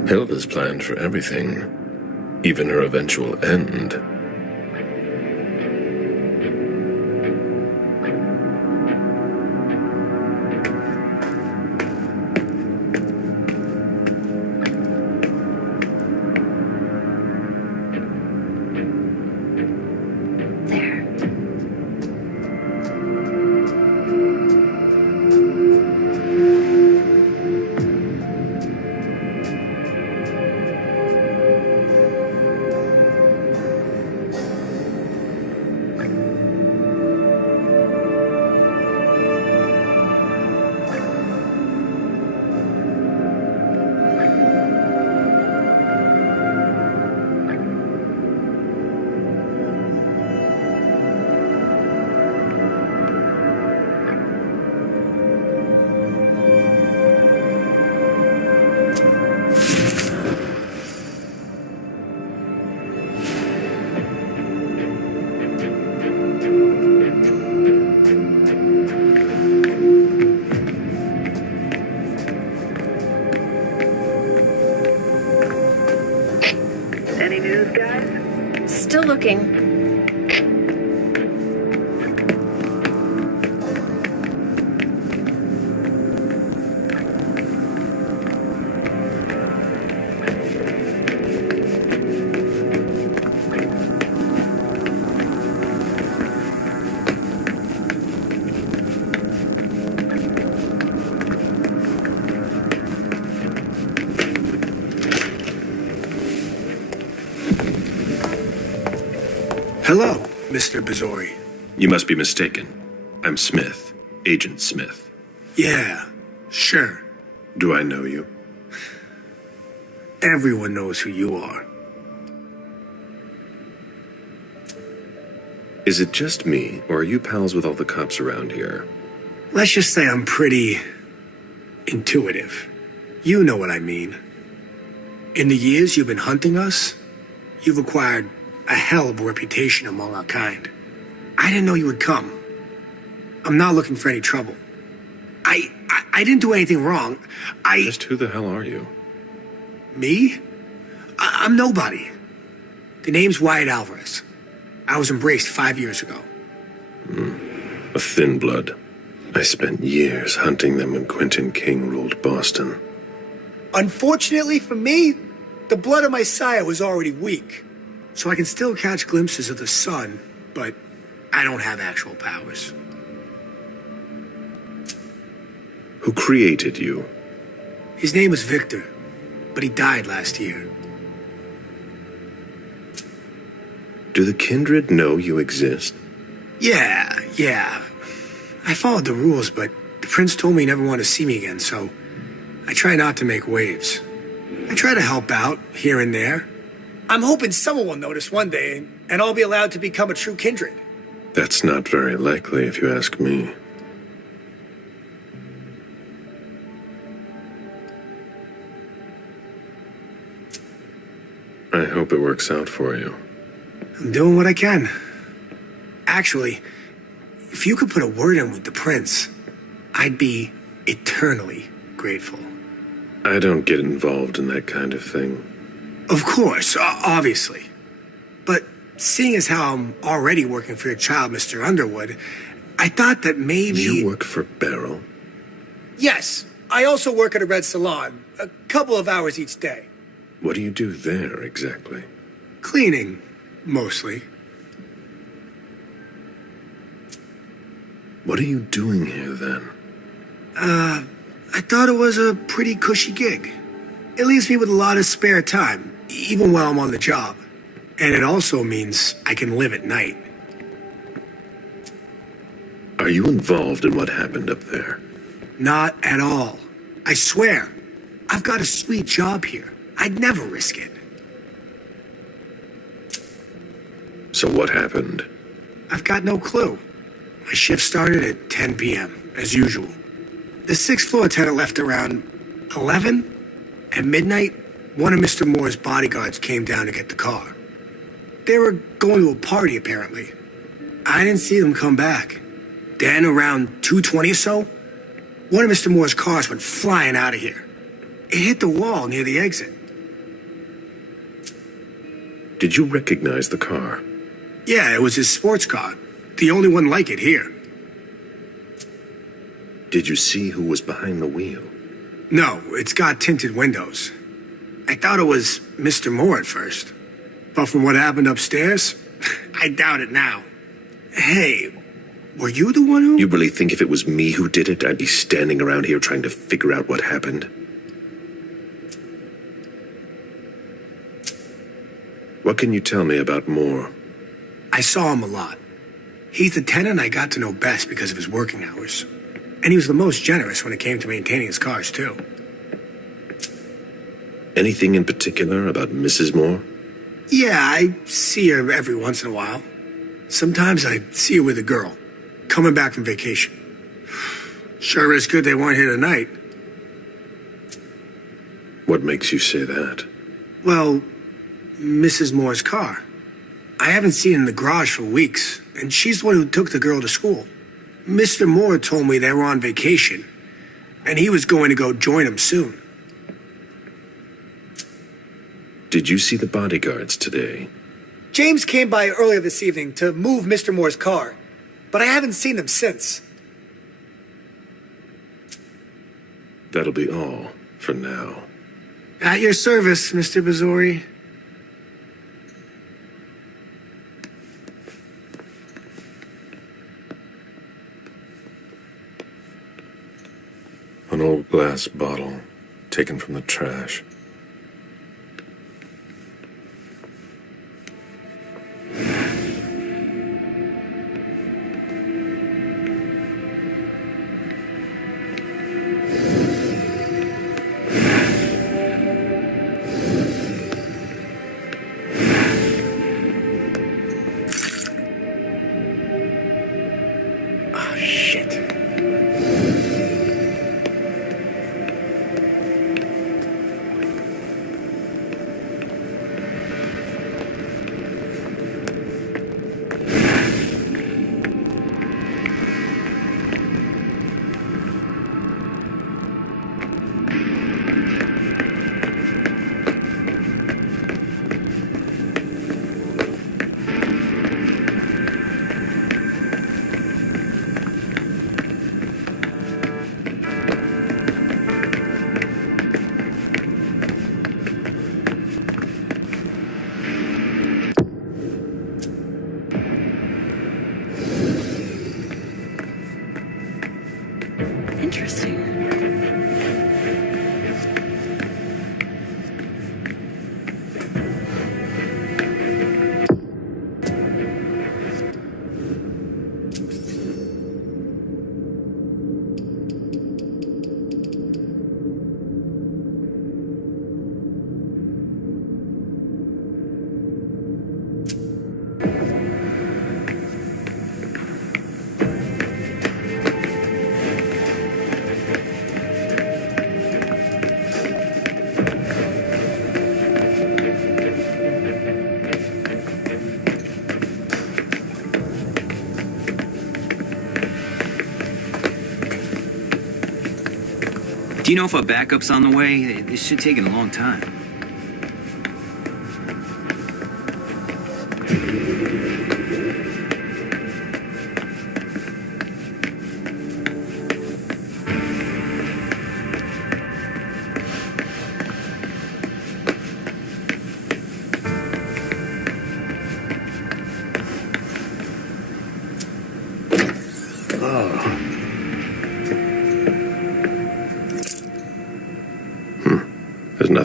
Hilda's planned for everything, even her eventual end. Any news, guys? Still looking. Hello, Mr. Bazori. You must be mistaken. I'm Smith, Agent Smith. Yeah, sure. Do I know you? Everyone knows who you are. Is it just me, or are you pals with all the cops around here? Let's just say I'm pretty intuitive. You know what I mean. In the years you've been hunting us, you've acquired a hell of a reputation among our kind. I didn't know you would come. I'm not looking for any trouble. I didn't do anything wrong. Just who the hell are you? Me? I'm nobody. The name's Wyatt Alvarez. I was embraced 5 years ago. A thin blood. I spent years hunting them when Quentin King ruled Boston. Unfortunately for me, the blood of my sire was already weak. So I can still catch glimpses of the sun, but I don't have actual powers. Who created you? His name was Victor, but he died last year. Do the kindred know you exist? Yeah. I followed the rules, but the prince told me he never wanted to see me again, so I try not to make waves. I try to help out here and there. I'm hoping someone will notice one day, and I'll be allowed to become a true kindred. That's not very likely, if you ask me. I hope it works out for you. I'm doing what I can. Actually, if you could put a word in with the prince, I'd be eternally grateful. I don't get involved in that kind of thing. Of course, obviously. But seeing as how I'm already working for your child, Mr. Underwood, I thought that maybe... You work for Beryl? Yes. I also work at a red salon, a couple of hours each day. What do you do there, exactly? Cleaning, mostly. What are you doing here, then? I thought it was a pretty cushy gig. It leaves me with a lot of spare time, even while I'm on the job. And it also means I can live at night. Are you involved in what happened up there? Not at all. I swear. I've got a sweet job here. I'd never risk it. So what happened? I've got no clue. My shift started at 10 p.m., as usual. The sixth floor tenant left around 11. At midnight, one of Mr. Moore's bodyguards came down to get the car. They were going to a party, apparently. I didn't see them come back. Then, around 2:20 or so, one of Mr. Moore's cars went flying out of here. It hit the wall near the exit. Did you recognize the car? Yeah, it was his sports car. The only one like it here. Did you see who was behind the wheel? No, it's got tinted windows. I thought it was Mr. Moore at first. But from what happened upstairs, I doubt it now. Hey, were you the one who... You really think if it was me who did it, I'd be standing around here trying to figure out what happened? What can you tell me about Moore? I saw him a lot. He's the tenant I got to know best because of his working hours. And he was the most generous when it came to maintaining his cars, too. Anything in particular about Mrs. Moore? Yeah, I see her every once in a while. Sometimes I see her with a girl, coming back from vacation. Sure is good they weren't here tonight. What makes you say that? Well, Mrs. Moore's car. I haven't seen it in the garage for weeks, and she's the one who took the girl to school. Mr. Moore told me they were on vacation, and he was going to go join them soon. Did you see the bodyguards today? James came by earlier this evening to move Mr. Moore's car, but I haven't seen them since. That'll be all for now. At your service, Mr. Bazzori. An old glass bottle taken from the trash. Interesting. Do you know if a backup's on the way? This should take a long time.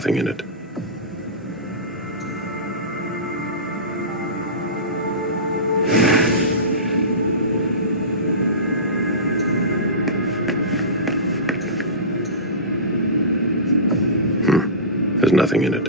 nothing in it. There's nothing in it.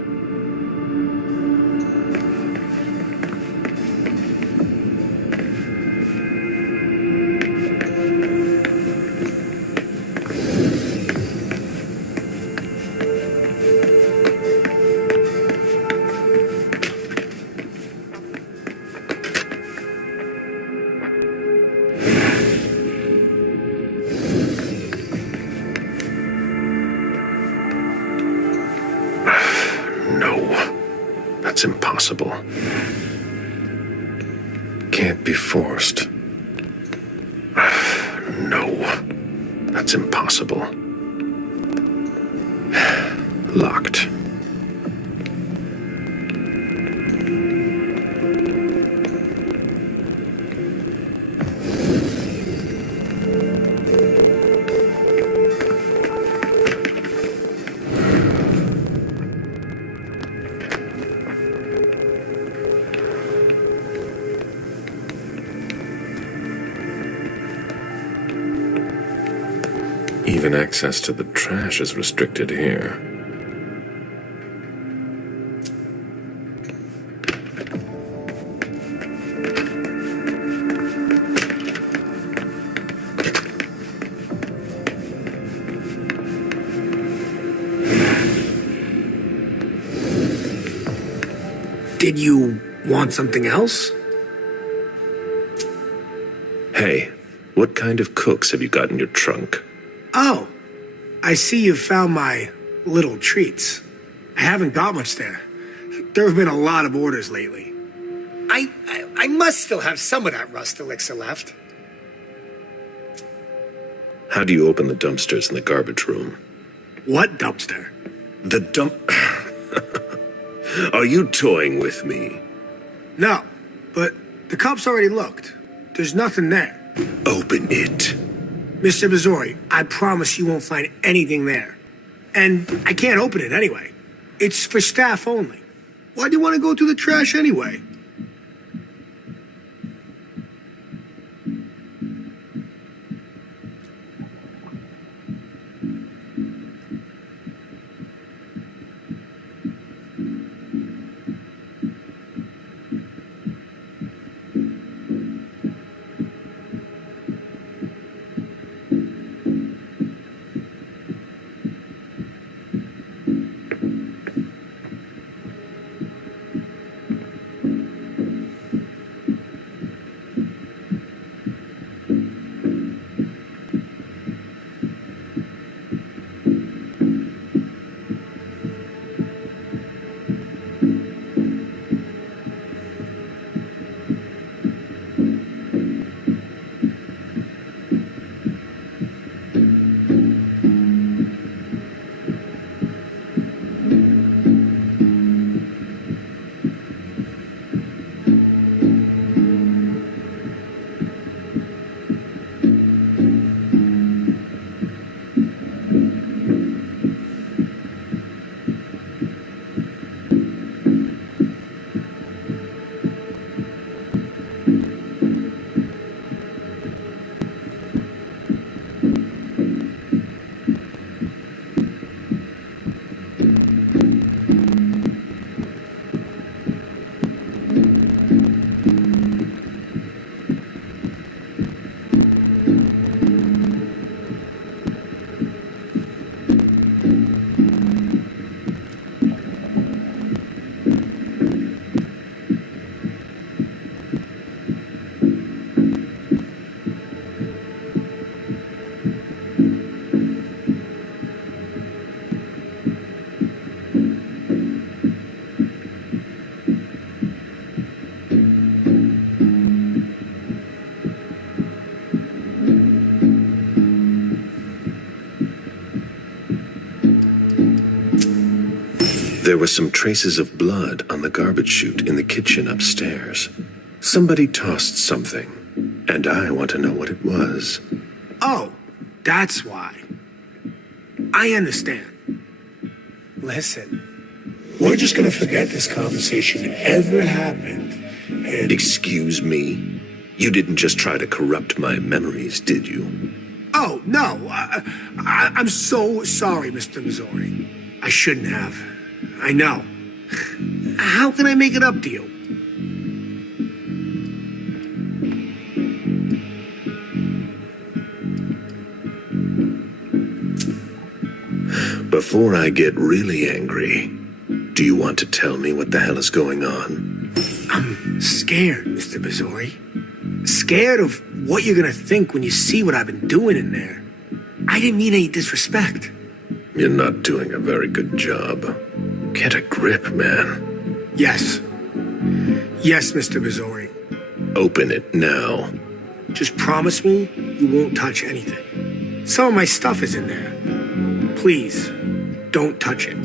That's impossible. Can't be forced. No, that's impossible. Locked. Even access to the trash is restricted here. Did you want something else? Hey, what kind of cooks have you got in your trunk? Oh, I see you've found my little treats. I haven't got much there. There have been a lot of orders lately. I must still have some of that rust elixir left. How do you open the dumpsters in the garbage room? What dumpster? The dump... Are you toying with me? No, but the cops already looked. There's nothing there. Open it. Mr. Missouri, I promise you won't find anything there. And I can't open it anyway. It's for staff only. Why do you want to go through the trash anyway? There were some traces of blood on the garbage chute in the kitchen upstairs. Somebody tossed something, and I want to know what it was. Oh, that's why. I understand. Listen, we're just gonna forget this conversation ever happened, and... Excuse me? You didn't just try to corrupt my memories, did you? Oh, no. I'm so sorry, Mr. Missouri. I shouldn't have. I know. How can I make it up to you? Before I get really angry, do you want to tell me what the hell is going on? I'm scared, Mr. Missouri. Scared of what you're gonna think when you see what I've been doing in there. I didn't mean any disrespect. You're not doing a very good job. Get a grip, man. Yes. Yes, Mr. Missouri. Open it now. Just promise me you won't touch anything. Some of my stuff is in there. Please, don't touch it.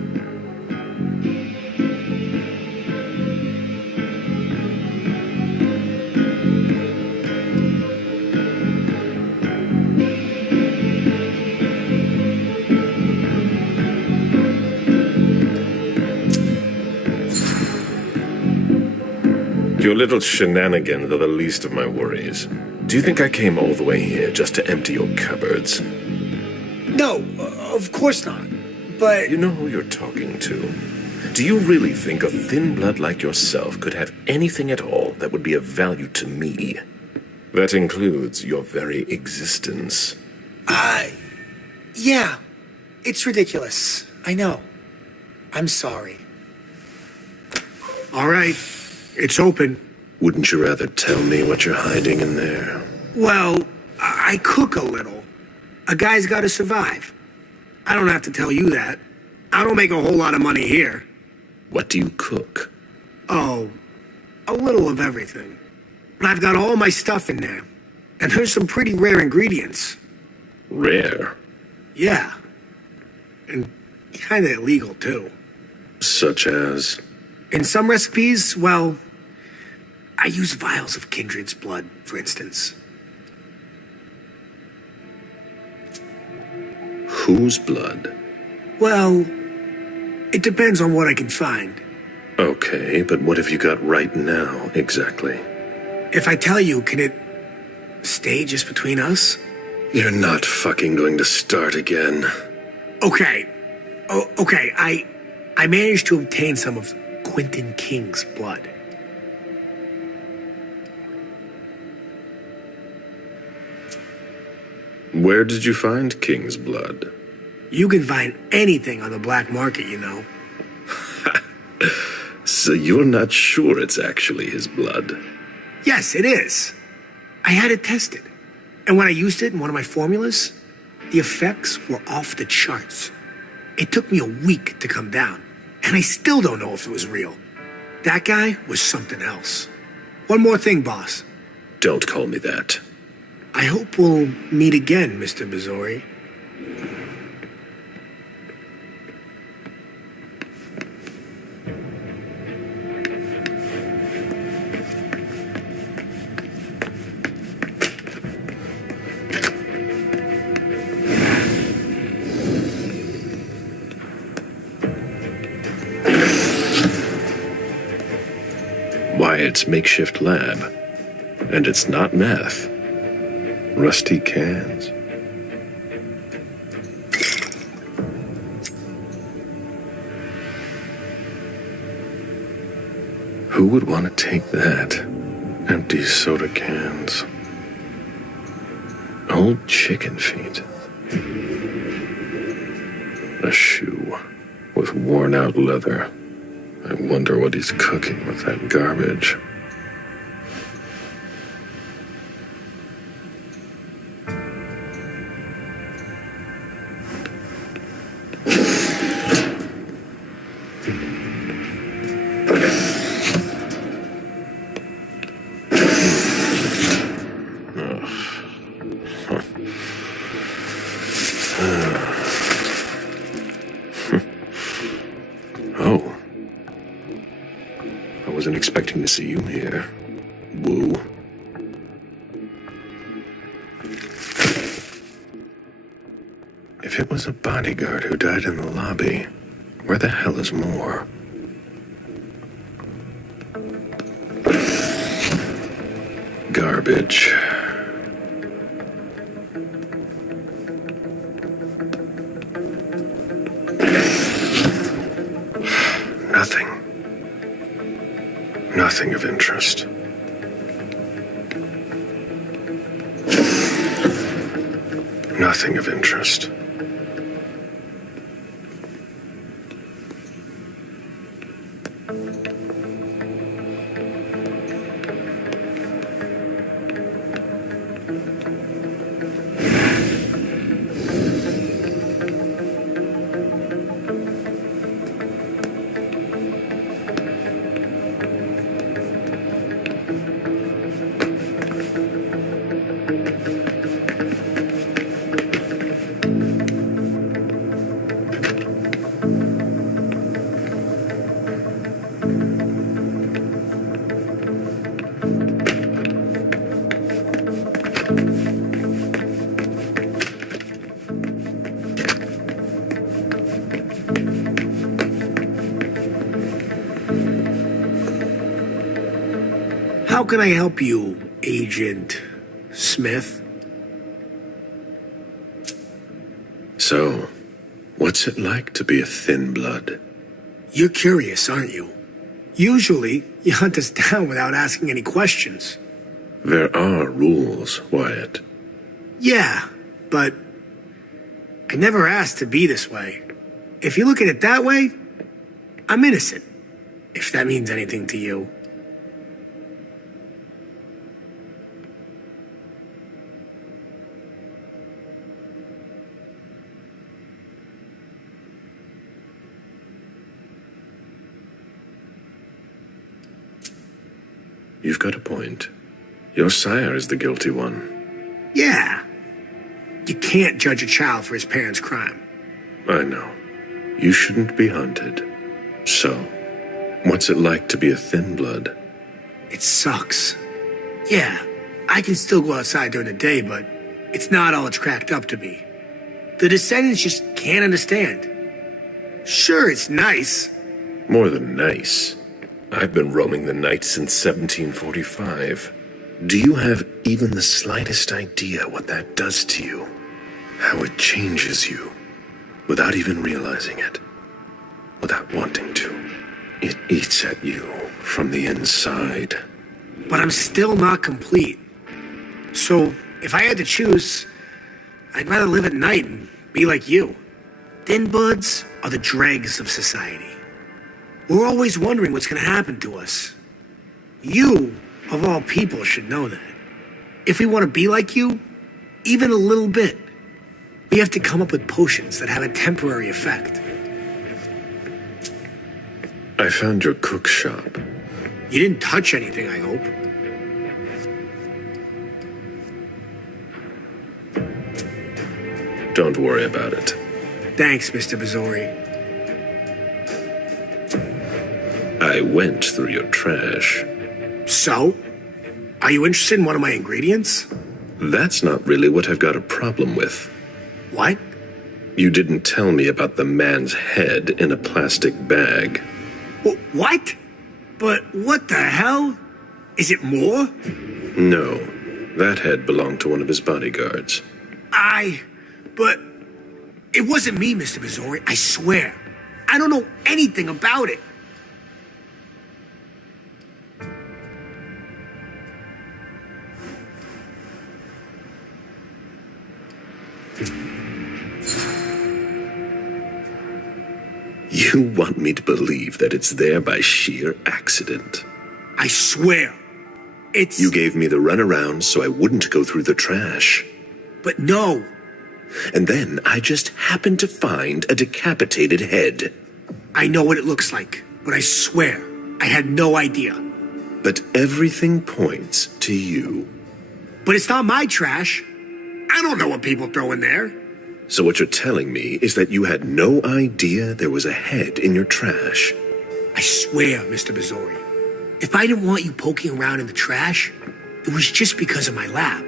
Your little shenanigans are the least of my worries. Do you think I came all the way here just to empty your cupboards? No, of course not. But... You know who you're talking to. Do you really think a thin blood like yourself could have anything at all that would be of value to me? That includes your very existence. Yeah. It's ridiculous. I know. I'm sorry. All right. It's open. Wouldn't you rather tell me what you're hiding in there? Well, I cook a little. A guy's got to survive. I don't have to tell you that. I don't make a whole lot of money here. What do you cook? Oh, a little of everything. But I've got all my stuff in there. And there's some pretty rare ingredients. Rare? Yeah. And kind of illegal, too. Such as? In some recipes, well, I use vials of kindred's blood, for instance. Whose blood? Well, it depends on what I can find. Okay, but what have you got right now, exactly? If I tell you, can it stay just between us? You're not fucking going to start again. Okay. Okay, I managed to obtain some of Quentin King's blood. Where did you find King's blood? You can find anything on the black market, you know. So you're not sure it's actually his blood? Yes, it is. I had it tested. And when I used it in one of my formulas, the effects were off the charts. It took me a week to come down, and I still don't know if it was real. That guy was something else. One more thing, boss. Don't call me that. I hope we'll meet again, Mr. Missouri. Wyatt's makeshift lab. And it's not meth. Rusty cans. Who would want to take that? Empty soda cans. Old chicken feet. A shoe with worn out leather. I wonder what he's cooking with that garbage. Oh. I wasn't expecting to see you here. Woo. If it was a bodyguard who died in the lobby, Where the hell is Moore? Garbage. Nothing. Nothing of interest. Nothing of interest. How can I help you, Agent Smith? So, what's it like to be a thin blood? You're curious, aren't you? Usually, you hunt us down without asking any questions. There are rules, Wyatt. Yeah, but I never asked to be this way. If you look at it that way, I'm innocent, if that means anything to you. You've got a point. Your sire is the guilty one. Yeah. You can't judge a child for his parents' crime. I know. You shouldn't be hunted. So, what's it like to be a thin blood? It sucks. Yeah, I can still go outside during the day, but it's not all it's cracked up to be. The descendants just can't understand. Sure, it's nice. More than nice. I've been roaming the night since 1745. Do you have even the slightest idea what that does to you? How it changes you, without even realizing it, without wanting to. It eats at you from the inside. But I'm still not complete. So, if I had to choose, I'd rather live at night and be like you. Thin bloods are the dregs of society. We're always wondering what's going to happen to us. You, of all people, should know that. If we want to be like you, even a little bit, we have to come up with potions that have a temporary effect. I found your cook shop. You didn't touch anything, I hope. Don't worry about it. Thanks, Mr. Missouri. I went through your trash. So? Are you interested in one of my ingredients? That's not really what I've got a problem with. What? You didn't tell me about the man's head in a plastic bag. What? But what the hell? Is it more? No, that head belonged to one of his bodyguards. But it wasn't me, Mr. Missouri, I swear. I don't know anything about it. You want me to believe that it's there by sheer accident? I swear. It's... You gave me the runaround so I wouldn't go through the trash. But no. And then I just happened to find a decapitated head. I know what it looks like, but I swear, I had no idea. But everything points to you. But it's not my trash. I don't know what people throw in there. So what you're telling me is that you had no idea there was a head in your trash? I swear, Mr. Missouri, if I didn't want you poking around in the trash, it was just because of my lab.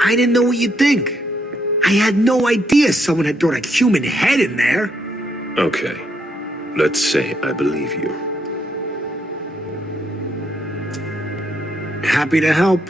I didn't know what you'd think. I had no idea someone had thrown a human head in there. Okay. Let's say I believe you. Happy to help.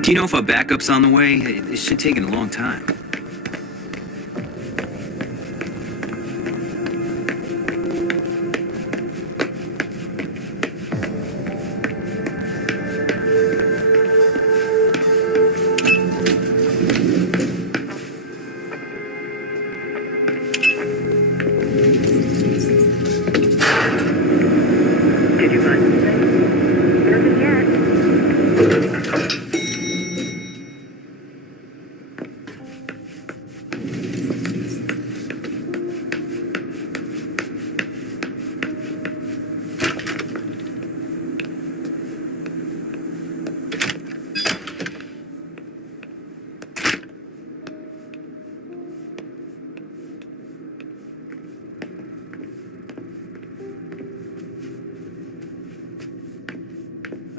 Do you know if our backup's on the way? It should take a long time. Did you find anything? Nothing yet.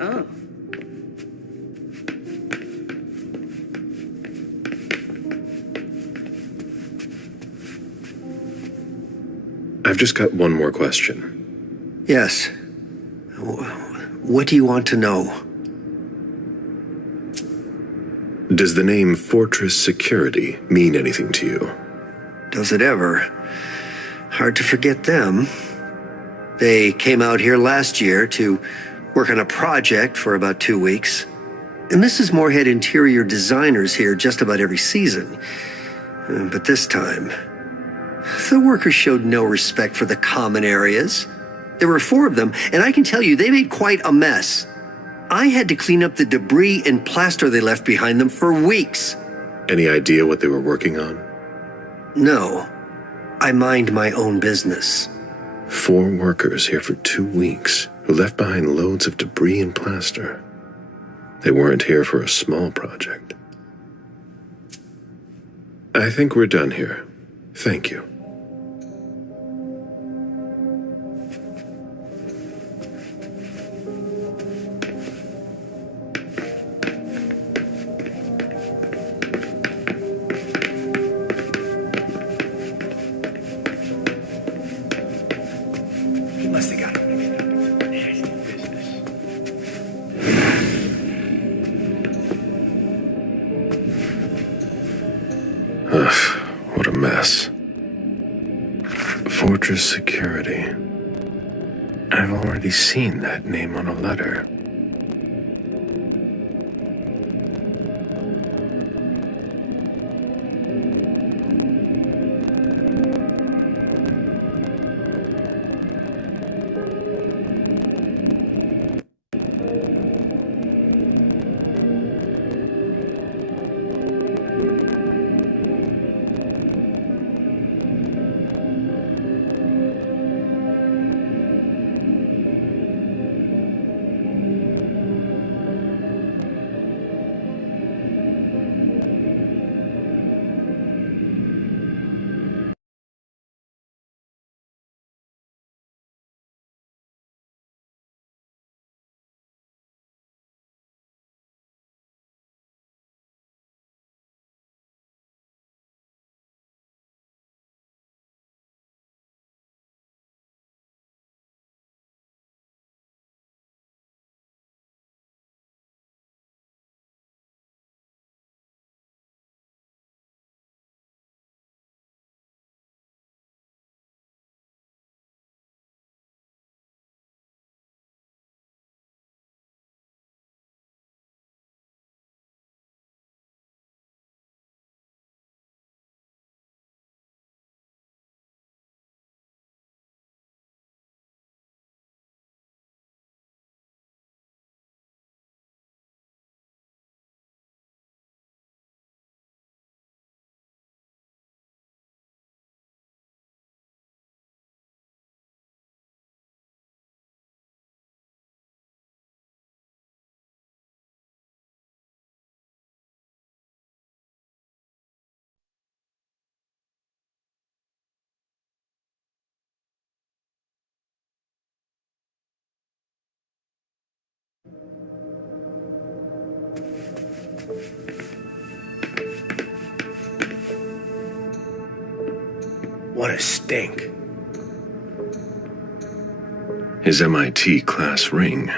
Oh. I've just got one more question. Yes. What do you want to know? Does the name Fortress Security mean anything to you? Does it ever? Hard to forget them. They came out here last year to work on a project for about 2 weeks. And Mrs. Moore had interior designers here just about every season. But this time, the workers showed no respect for the common areas. There were 4 of them, and I can tell you, they made quite a mess. I had to clean up the debris and plaster they left behind them for weeks. Any idea what they were working on? No. I mind my own business. 4 workers here for 2 weeks who left behind loads of debris and plaster. They weren't here for a small project. I think we're done here. Thank you. He must have got it. Ugh, what a mess. Fortress Security. I've already seen that name on a letter. What a stink. His MIT class ring,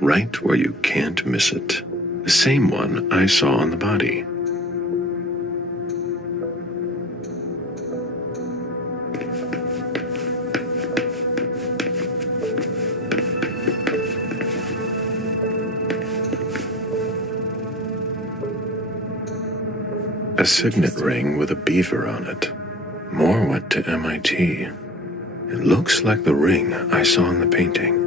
right where you can't miss it. The same one I saw on the body. A signet ring with a beaver on it. Moore went to MIT. It looks like the ring I saw in the painting.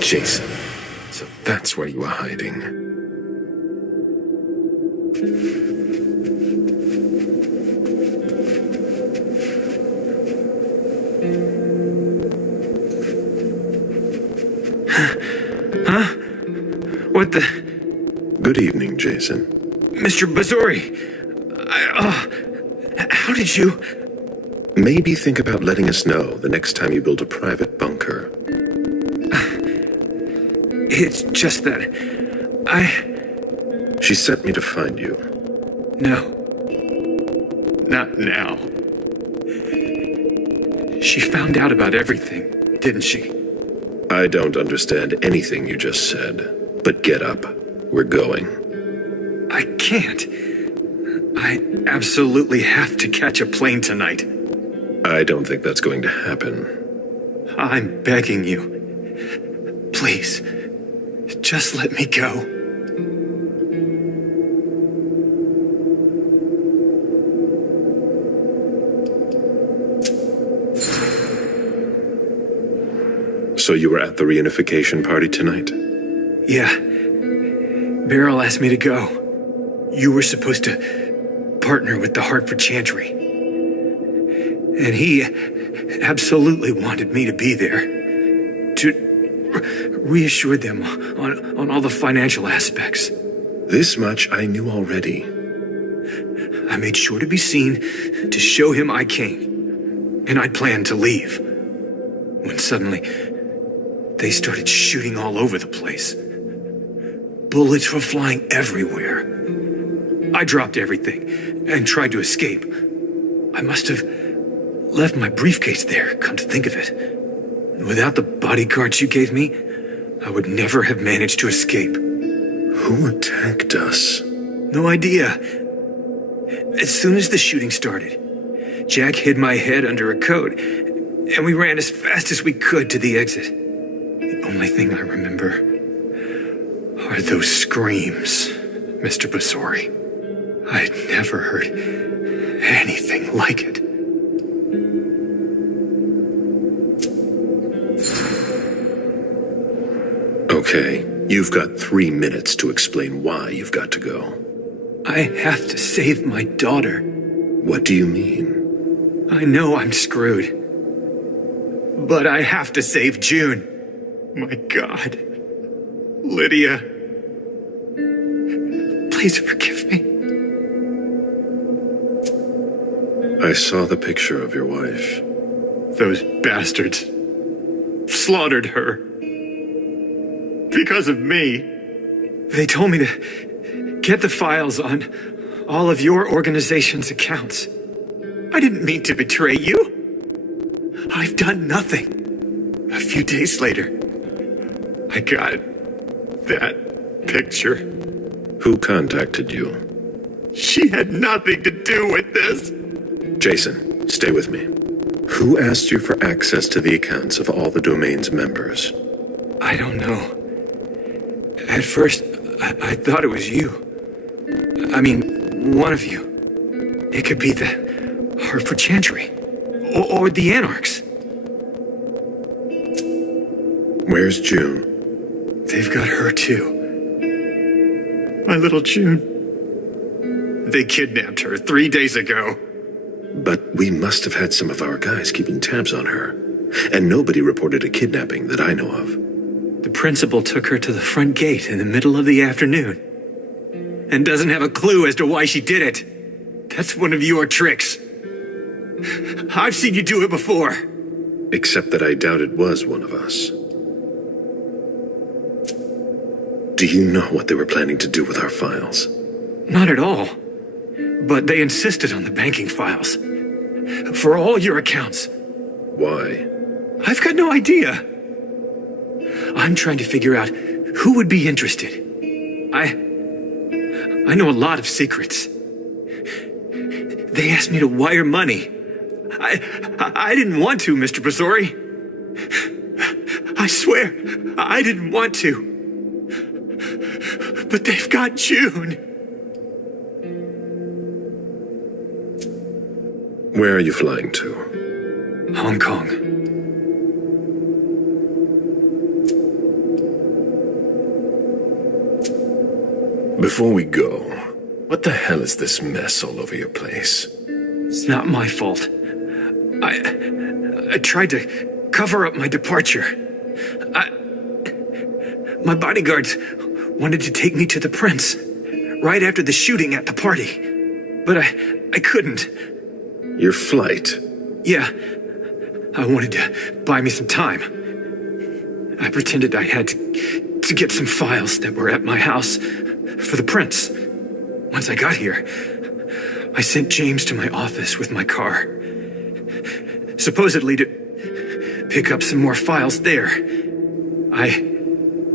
Jason, so that's where you were hiding. Huh? What the? Good evening, Jason. Mr. Bazzori! How did you? Maybe think about letting us know the next time you build a private bunker. It's just that She sent me to find you. No. Not now. She found out about everything, didn't she? I don't understand anything you just said, but get up. We're going. I can't. I absolutely have to catch a plane tonight. I don't think that's going to happen. I'm begging you. Please, just let me go. So you were at the reunification party tonight? Yeah. Beryl asked me to go. You were supposed to partner with the Hartford Chantry. And he absolutely wanted me to be there. To reassure them on all the financial aspects. This much I knew already. I made sure to be seen to show him I came, and I'd planned to leave. When suddenly, they started shooting all over the place. Bullets were flying everywhere. I dropped everything and tried to escape. I must have left my briefcase there, come to think of it. Without the bodyguards you gave me, I would never have managed to escape. Who attacked us? No idea. As soon as the shooting started, Jack hid my head under a coat, and we ran as fast as we could to the exit. The only thing I remember are those screams, Mr. Basori. I'd never heard anything like it. Okay, you've got 3 minutes to explain why you've got to go. I have to save my daughter. What do you mean? I know I'm screwed. But I have to save June. My God. Lydia. Please forgive me. I saw the picture of your wife. Those bastards slaughtered her. Because of me. They told me to get the files on all of your organization's accounts. I didn't mean to betray you. I've done nothing. A few days later, I got that picture. Who contacted you? She had nothing to do with this. Jason, stay with me. Who asked you for access to the accounts of all the domain's members? I don't know. At first, I thought it was you. I mean, one of you. It could be the Hartford Chantry. Or the Anarchs. Where's June? They've got her too. My little June. They kidnapped her 3 days ago. But we must have had some of our guys keeping tabs on her. And nobody reported a kidnapping that I know of. The principal took her to the front gate in the middle of the afternoon. And doesn't have a clue as to why she did it. That's one of your tricks. I've seen you do it before. Except that I doubt it was one of us. Do you know what they were planning to do with our files? Not at all. But they insisted on the banking files. For all your accounts. Why? I've got no idea. I'm trying to figure out who would be interested. I know a lot of secrets. They asked me to wire money. I didn't want to, Mr. Basori. I swear, I didn't want to. But they've got June. Where are you flying to? Hong Kong. Before we go, what the hell is this mess all over your place? It's not my fault. I tried to cover up my departure. My bodyguards wanted to take me to the prince right after the shooting at the party. But I couldn't. Your flight? Yeah. I wanted to buy me some time. I pretended I had to get some files that were at my house for the prince. Once I got here, I sent James to my office with my car. Supposedly to pick up some more files there. I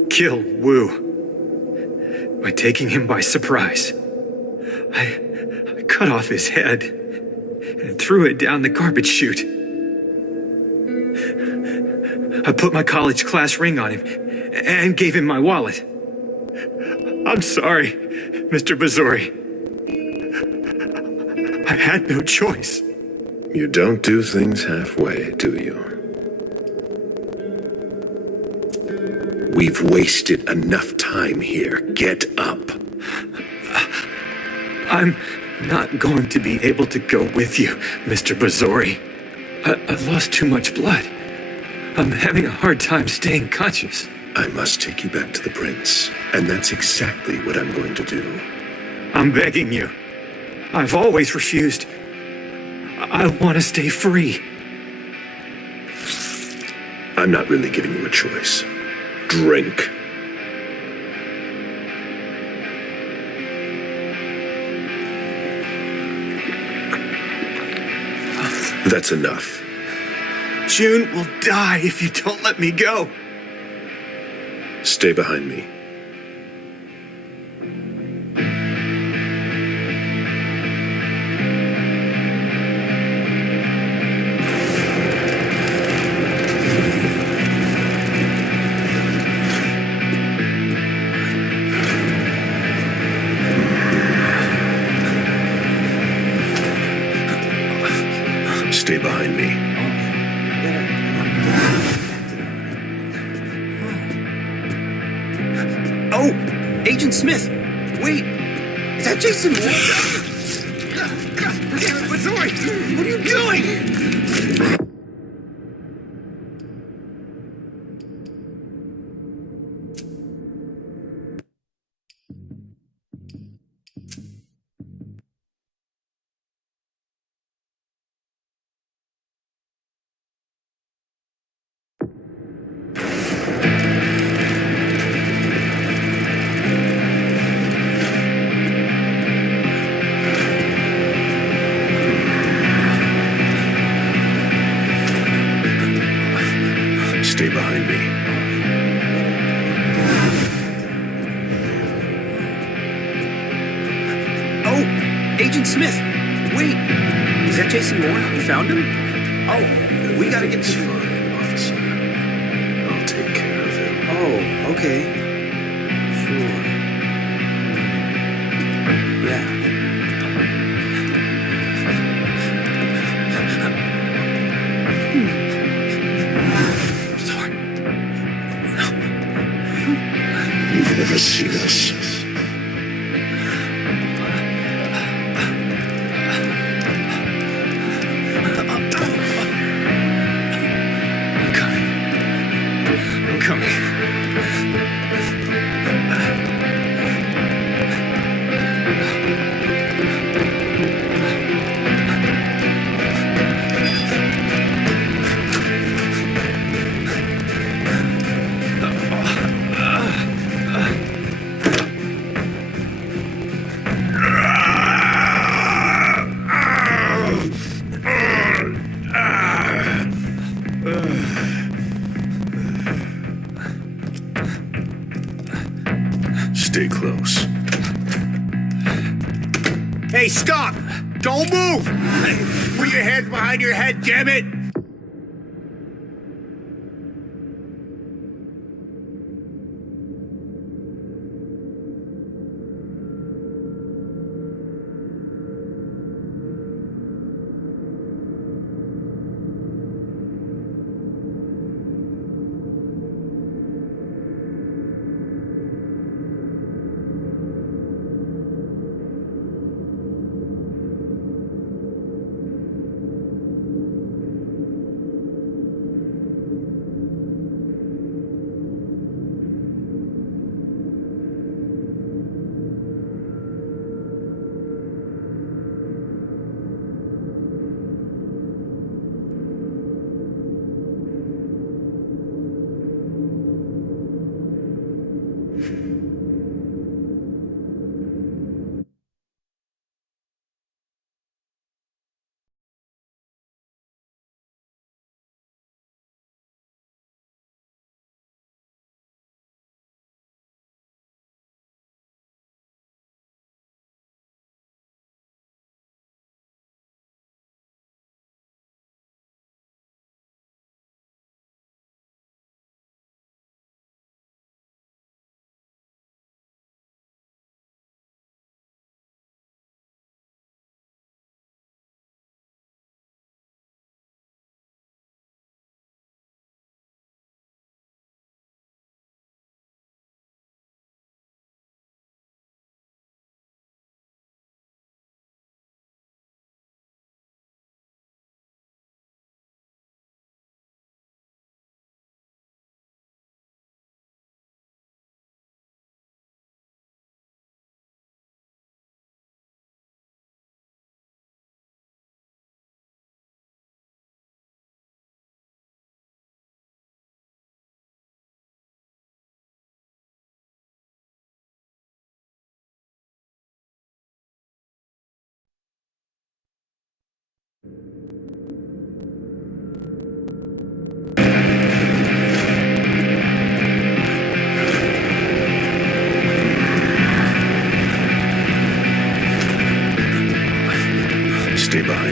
killed Wu by taking him by surprise. I cut off his head and threw it down the garbage chute. I put my college class ring on him and gave him my wallet. I'm sorry, Mr. Basori. I had no choice. You don't do things halfway, do you? We've wasted enough time here. Get up. I'm not going to be able to go with you, Mr. Basori. I've lost too much blood. I'm having a hard time staying conscious. I must take you back to the prince, and that's exactly what I'm going to do. I'm begging you. I've always refused. I want to stay free. I'm not really giving you a choice. Drink. That's enough. June will die if you don't let me go. Stay behind me. Stay behind me. Oh, Agent Smith. Wait, is that Jason Moore? Sorry, what are you doing? Stay behind me. Oh, Agent Smith. Wait, is that Jason Moore? You found him? Oh, we gotta get It's to... fine, officer. I'll take care of him. Oh, okay. Sure. Yeah. You've never seen us. I'm coming. Stay close. Hey, stop! Don't move! Put your hands behind your head, damn it!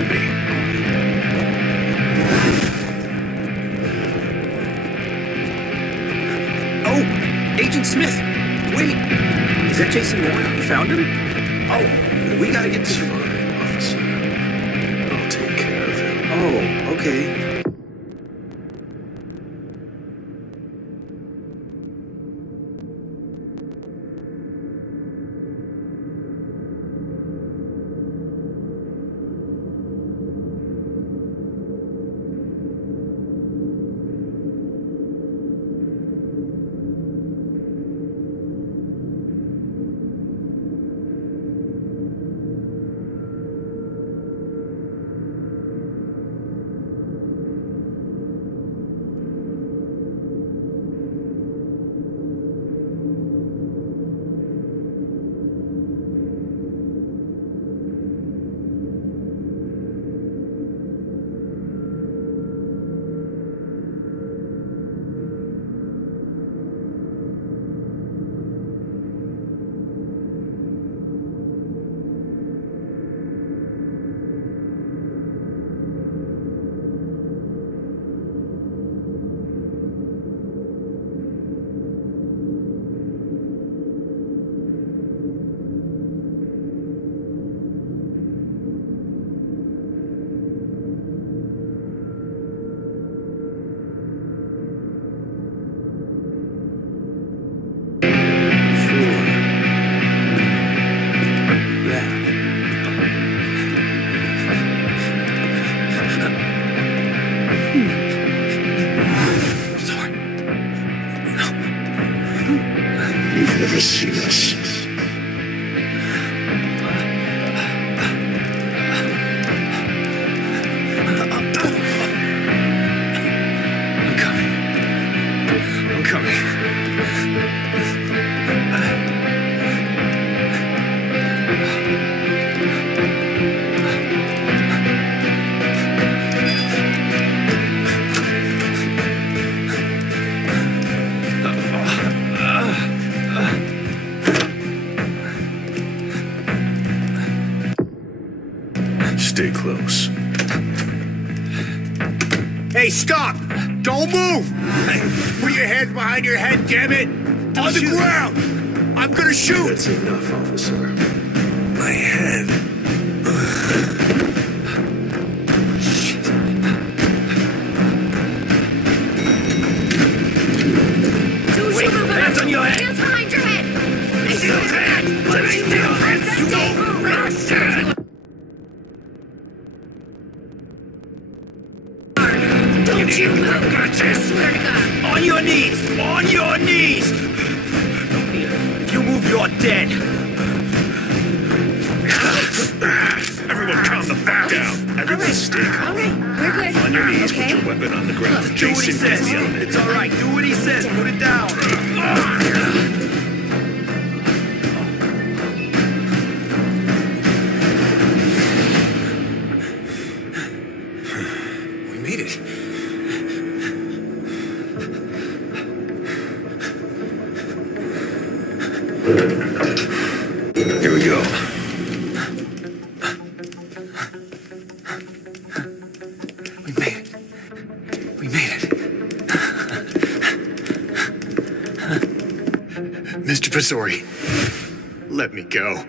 behind me. Oh, Agent Smith! Wait! Is that Jason Moore? You found him? Oh, we gotta get It's to... fine, officer. I'll take care of him. Oh, okay. You've never seen us. I'm coming. Stay close. Hey, stop! Don't move! Hey, put your hands behind your head, damn it! On the ground! I'm gonna shoot! That's enough, officer. My head. Wait, hands on your head! Hands behind your head! Let me see your hands! You don't move! Don't you move! I swear to God! On your knees! On your knees! If you move, you're dead. Everyone calm the fuck down. Everyone stay calm. We're good. On your knees, okay? put your weapon on the ground. Do what he Jason says. is the element. It's all right. Do what he says. Put it down. We made it. Here we go. We made it. We made it. Mr. Pazori, let me go.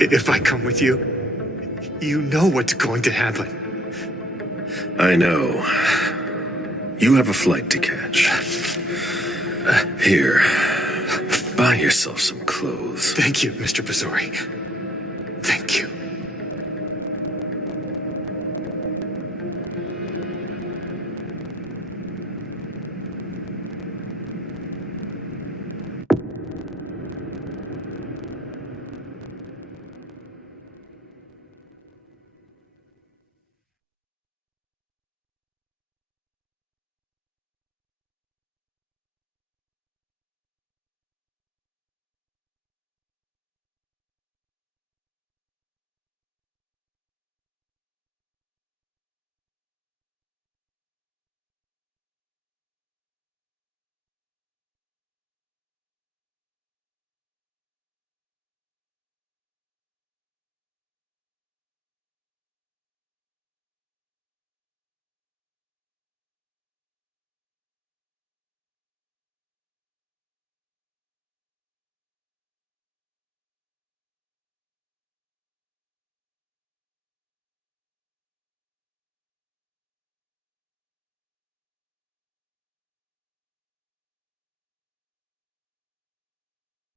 If I come with you, you know what's going to happen. I know. You have a flight to catch. Here, buy yourself some clothes. Thank you, Mr. Pazori.